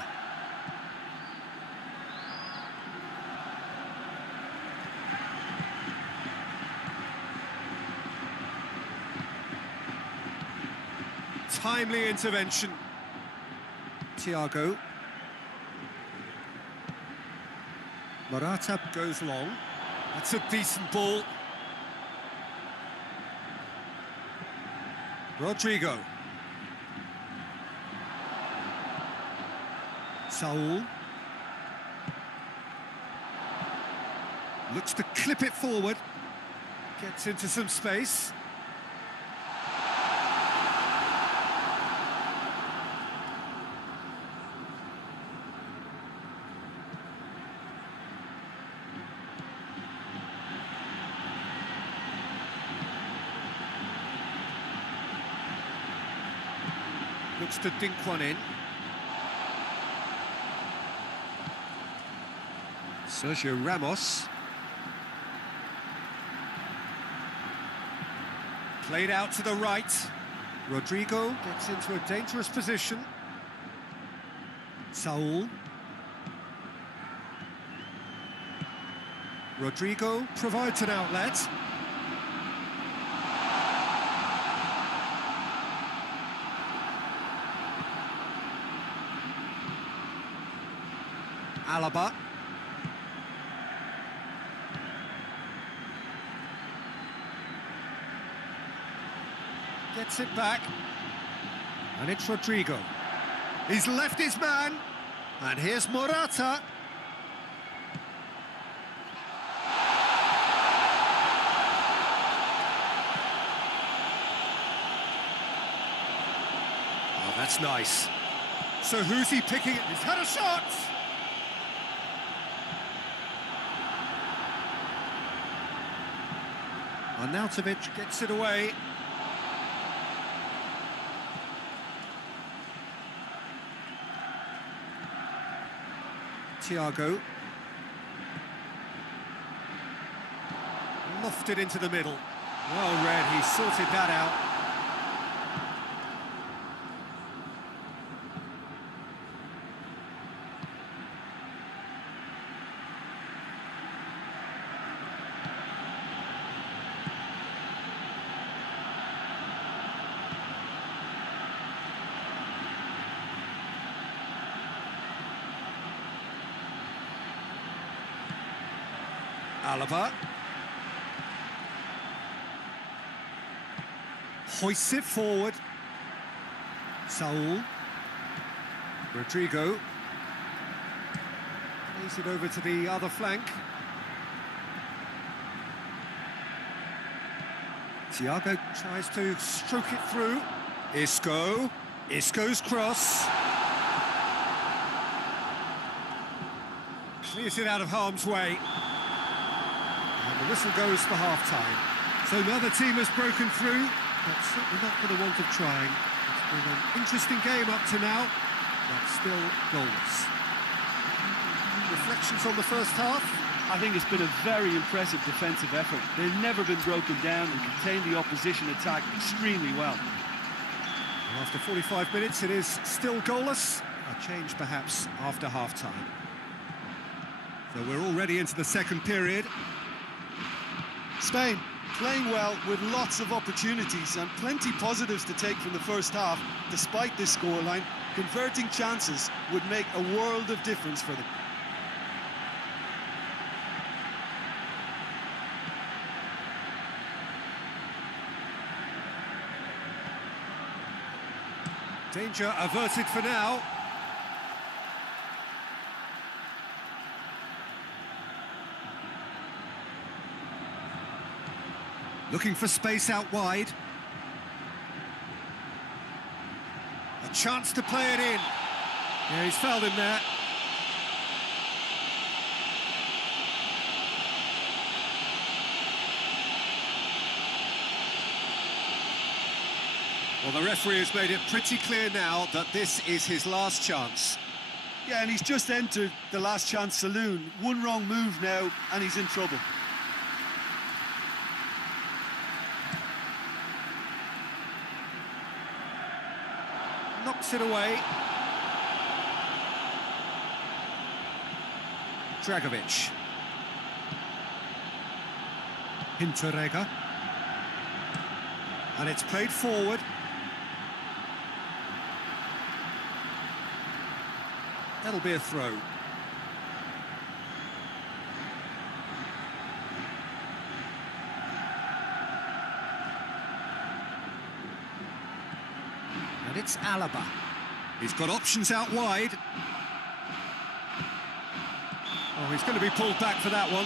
Timely intervention. Thiago. Morata goes long. That's a decent ball. Rodrigo. Saul. Looks to clip it forward. Gets into some space. Looks to dink one in. Sergio Ramos. Played out to the right. Rodrigo gets into a dangerous position. Saul. Rodrigo provides an outlet. Alaba. Gets it back. And it's Rodrigo. He's left his man. And here's Morata. Oh, that's nice. So who's he picking? He's had a shot! Arnautovic gets it away. Thiago. Lofted into the middle. Well read, he sorted that out. Alaba. Hoists it forward. Saul. Rodrigo. Plays it over to the other flank. Thiago tries to stroke it through. Isco. Isco's cross. Clears it out of harm's way. And the whistle goes for half-time. So now the team has broken through, but certainly not for the want of trying. It's been an interesting game up to now, but still goalless. Reflections on the first half? I think it's been a very impressive defensive effort. They've never been broken down and contained the opposition attack extremely well. And after 45 minutes, it is still goalless. A change perhaps after half-time. So we're already into the second period. Spain playing well with lots of opportunities and plenty positives to take from the first half. Despite this scoreline, converting chances would make a world of difference for them. Danger averted for now. Looking for space out wide. A chance to play it in. Yeah, he's fouled him there. Well, the referee has made it pretty clear now that this is his last chance. Yeah, and he's just entered the last chance saloon. One wrong move now, and he's in trouble. Knocks it away. Dragovic. Hinteregger. And it's played forward. That'll be a throw. And it's Alaba. He's got options out wide. Oh, he's going to be pulled back for that one.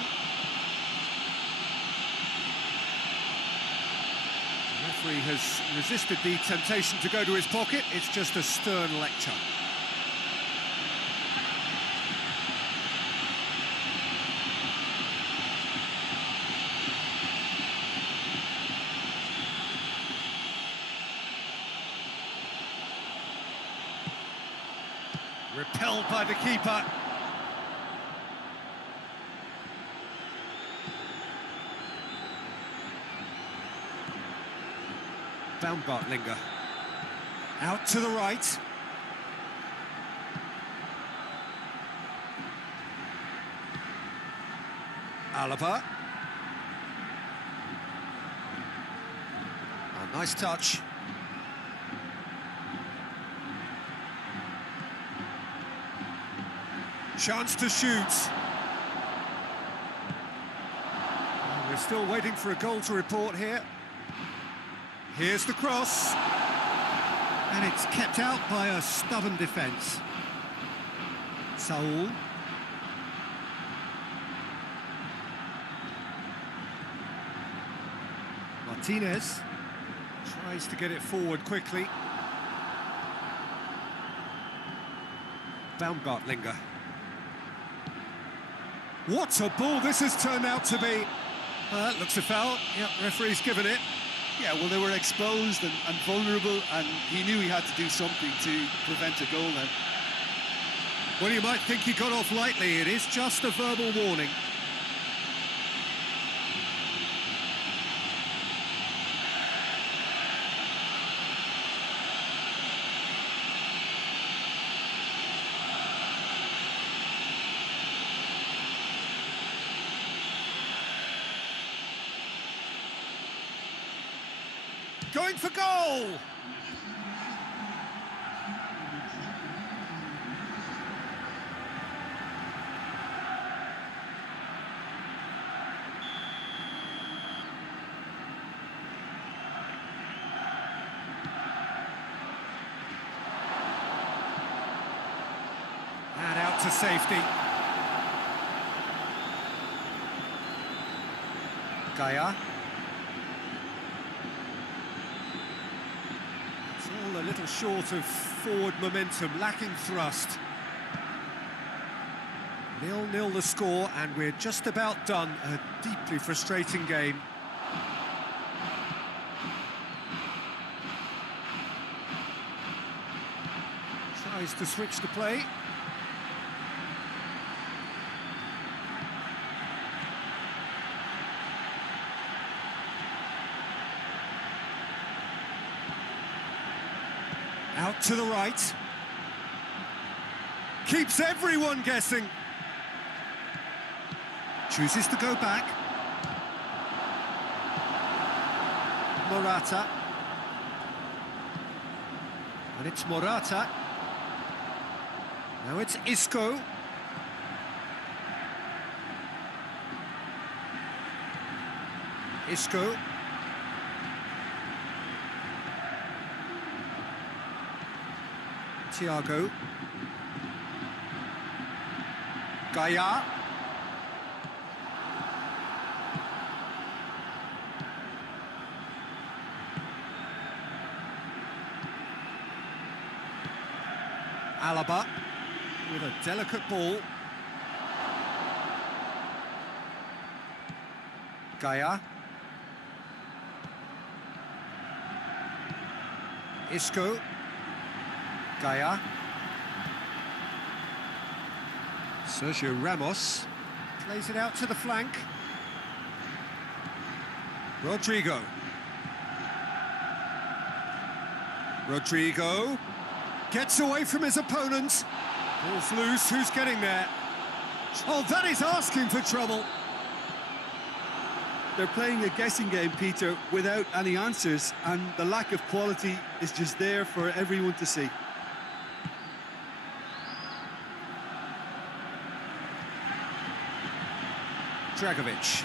The referee has resisted the temptation to go to his pocket. It's just a stern lecture. Repelled by the keeper. Baumgartlinger. Out to the right. Alaba. Oh, nice touch. Chance to shoot. We're still waiting for a goal to report here. Here's the cross. And it's kept out by a stubborn defence. Saul. Martinez tries to get it forward quickly. Baumgartlinger. What a ball this has turned out to be. That looks a foul. Yep, referee's given it. Yeah, well, they were exposed and vulnerable, and he knew he had to do something to prevent a goal then. Well, you might think he got off lightly. It is just a verbal warning. Going for goal! And out to safety. Gaia. It's all a little short of forward momentum, lacking thrust. 0-0 the score, and we're just about done. A deeply frustrating game. Tries to switch the play. Out to the right. Keeps everyone guessing. Chooses to go back. Morata. And it's Morata. Now it's Isco. Isco. Thiago. Gaia. Alaba with a delicate ball. Gaia. Isco. Gaia. Sergio Ramos plays it out to the flank. Rodrigo. Rodrigo gets away from his opponent. Ball's loose, who's getting there? Oh, that is asking for trouble. They're playing a guessing game, Peter, without any answers, and the lack of quality is just there for everyone to see. Dragovic.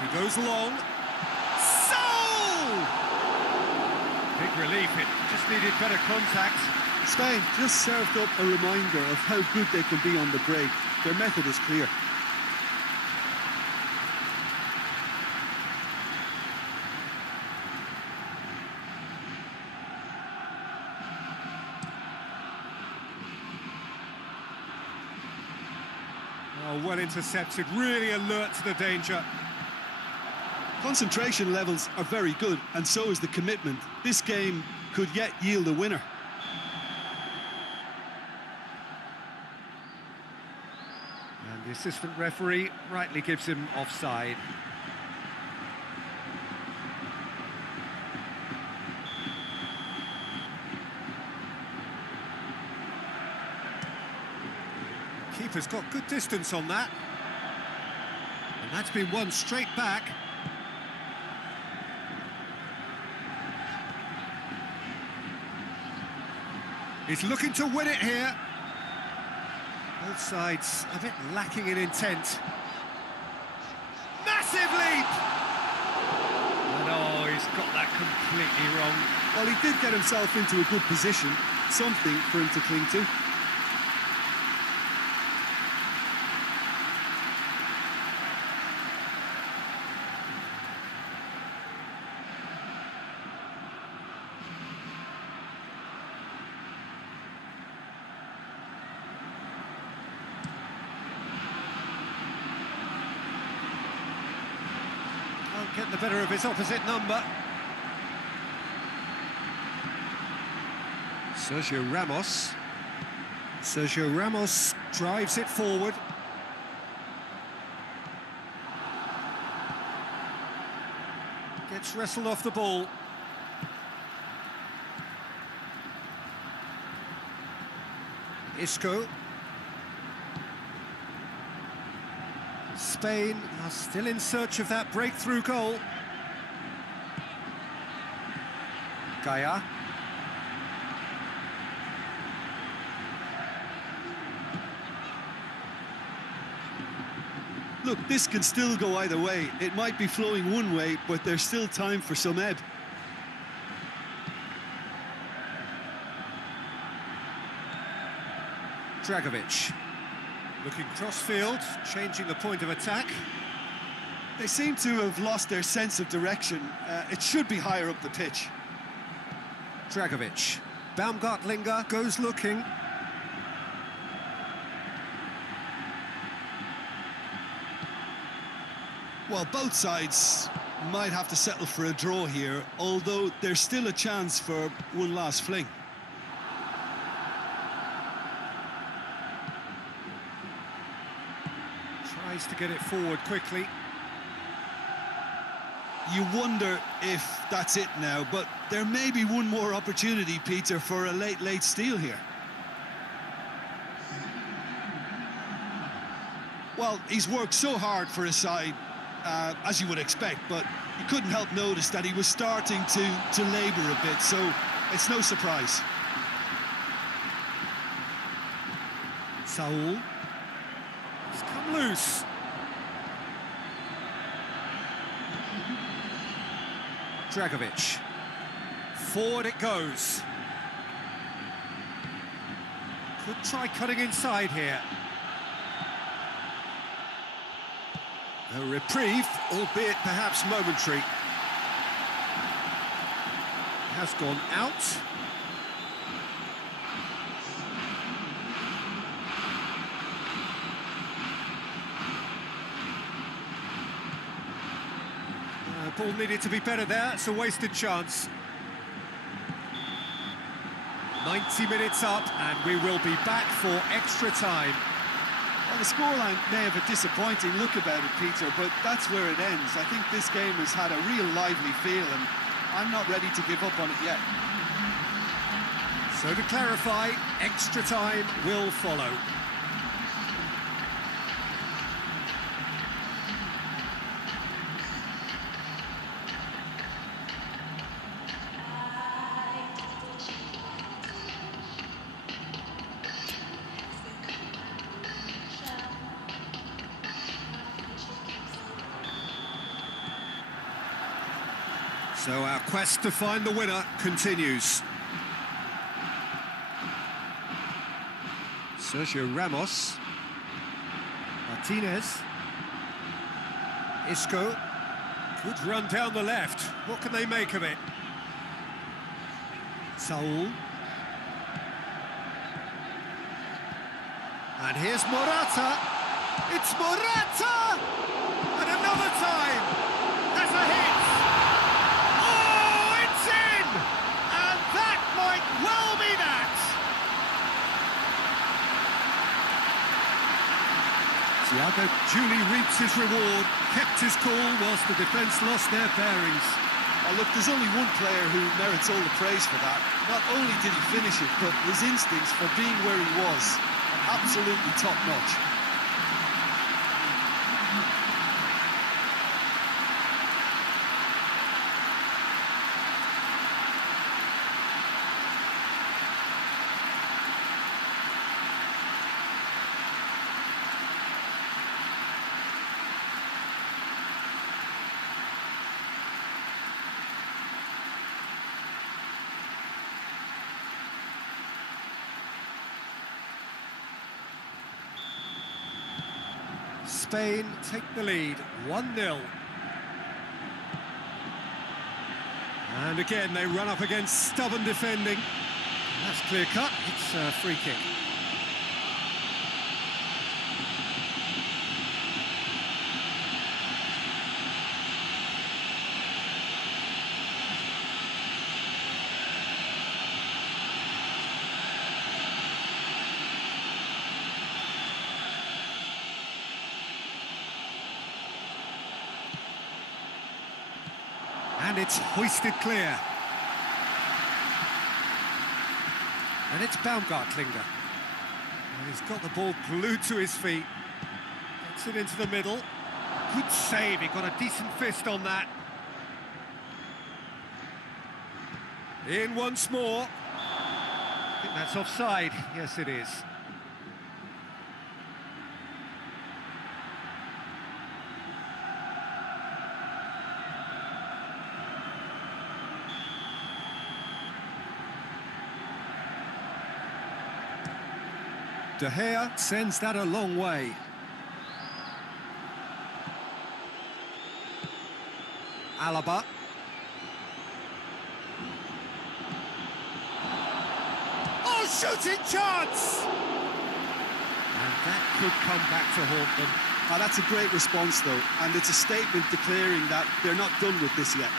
He goes long. So! Big relief, it just needed better contact. Spain just served up a reminder of how good they can be on the break. Their method is clear. Oh, well intercepted, really alert to the danger. Concentration levels are very good, and so is the commitment. This game could yet yield a winner. And the assistant referee rightly gives him offside. Keeper's got good distance on that. And that's been won straight back. He's looking to win it here. Both sides a bit lacking in intent. Massive leap! And oh, he's got that completely wrong. Well, he did get himself into a good position, something for him to cling to. Can't get the better of his opposite number. Sergio Ramos. Sergio Ramos drives it forward. Gets wrestled off the ball. Isco. Spain are still in search of that breakthrough goal. Gaia. Look, this can still go either way. It might be flowing one way, but there's still time for some ebb. Dragovic. Looking cross-field, changing the point of attack. They seem to have lost their sense of direction. It should be higher up the pitch. Dragovic. Baumgartlinger goes looking. Well, both sides might have to settle for a draw here, although there's still a chance for one last fling. Tries to get it forward quickly. You wonder if that's it now, but there may be one more opportunity, Peter, for a late steal here. Well, he's worked so hard for his side, as you would expect, but you couldn't help notice that he was starting to labour a bit, so it's no surprise. Saul. He's come loose. Dragovic. Forward it goes. Could try cutting inside here. A reprieve, albeit perhaps momentary. Has gone out. Ball needed to be better there, it's a wasted chance. 90 minutes up and we will be back for extra time. Well, the scoreline may have a disappointing look about it, Peter, but that's where it ends. I think this game has had a real lively feel and I'm not ready to give up on it yet. So to clarify, extra time will follow. So our quest to find the winner continues. Sergio Ramos. Martinez. Isco. Good run down the left. What can they make of it? Saul. And here's Morata. It's Morata! And another time! That's a hit! Thiago duly reaps his reward, kept his cool whilst the defence lost their bearings. Oh, look, there's only one player who merits all the praise for that. Not only did he finish it, but his instincts for being where he was are absolutely top-notch. Spain take the lead, 1-0. And again, they run up against stubborn defending. That's clear cut, it's a free kick. And it's hoisted clear. And it's Baumgartlinger. And he's got the ball glued to his feet. Gets it into the middle. Good save, he got a decent fist on that. In once more. I think that's offside. Yes, it is. De Gea sends that a long way. Alaba. Oh, shooting chance! And that could come back to haunt them. Oh, that's a great response, though, and it's a statement declaring that they're not done with this yet.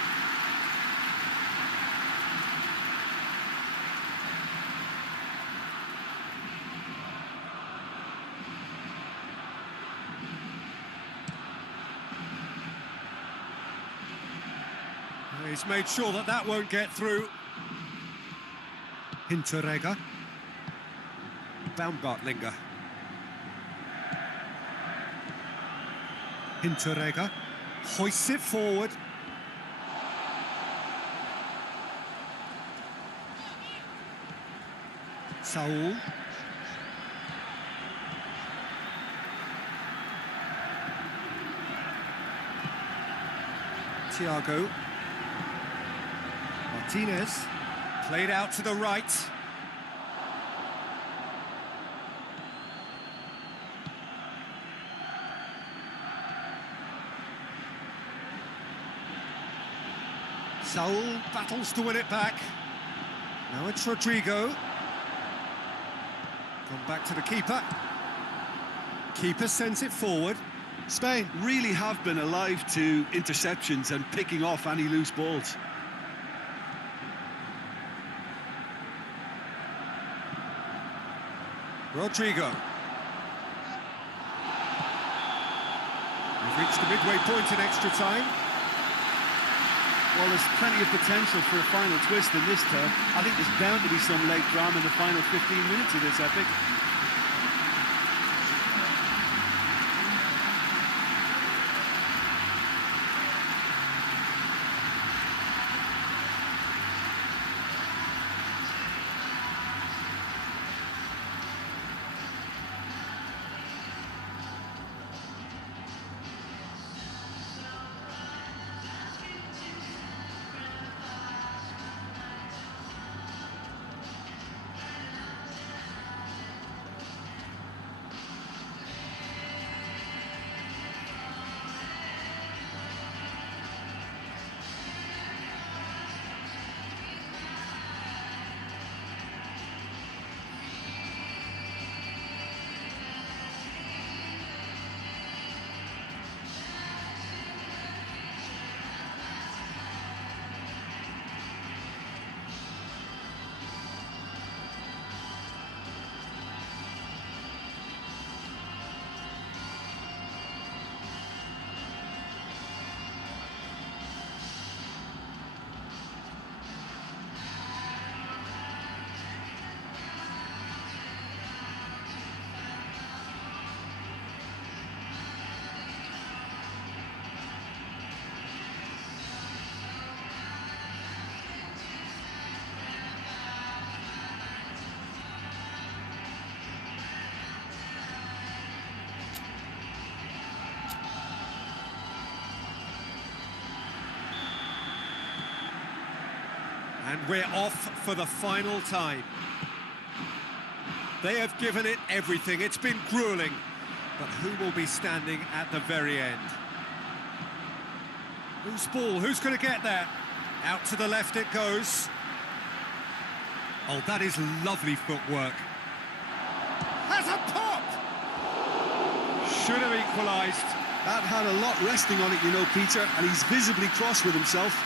He's made sure that that won't get through. Hinteregger. Baumgartlinger. Hinteregger hoists it forward. Saul. Thiago. Martinez, played out to the right. Saul battles to win it back. Now it's Rodrigo. Gone back to the keeper. Keeper sends it forward. Spain really have been alive to interceptions and picking off any loose balls. Rodrigo. We've reached the midway point in extra time. Well, there's plenty of potential for a final twist in this turn. I think there's bound to be some late drama in the final 15 minutes of this epic. And we're off for the final time. They have given it everything. It's been grueling. But who will be standing at the very end? Whose ball? Who's going to get there? Out to the left it goes. Oh, that is lovely footwork. Has a pop! Should have equalised. That had a lot resting on it, you know, Peter, and he's visibly cross with himself.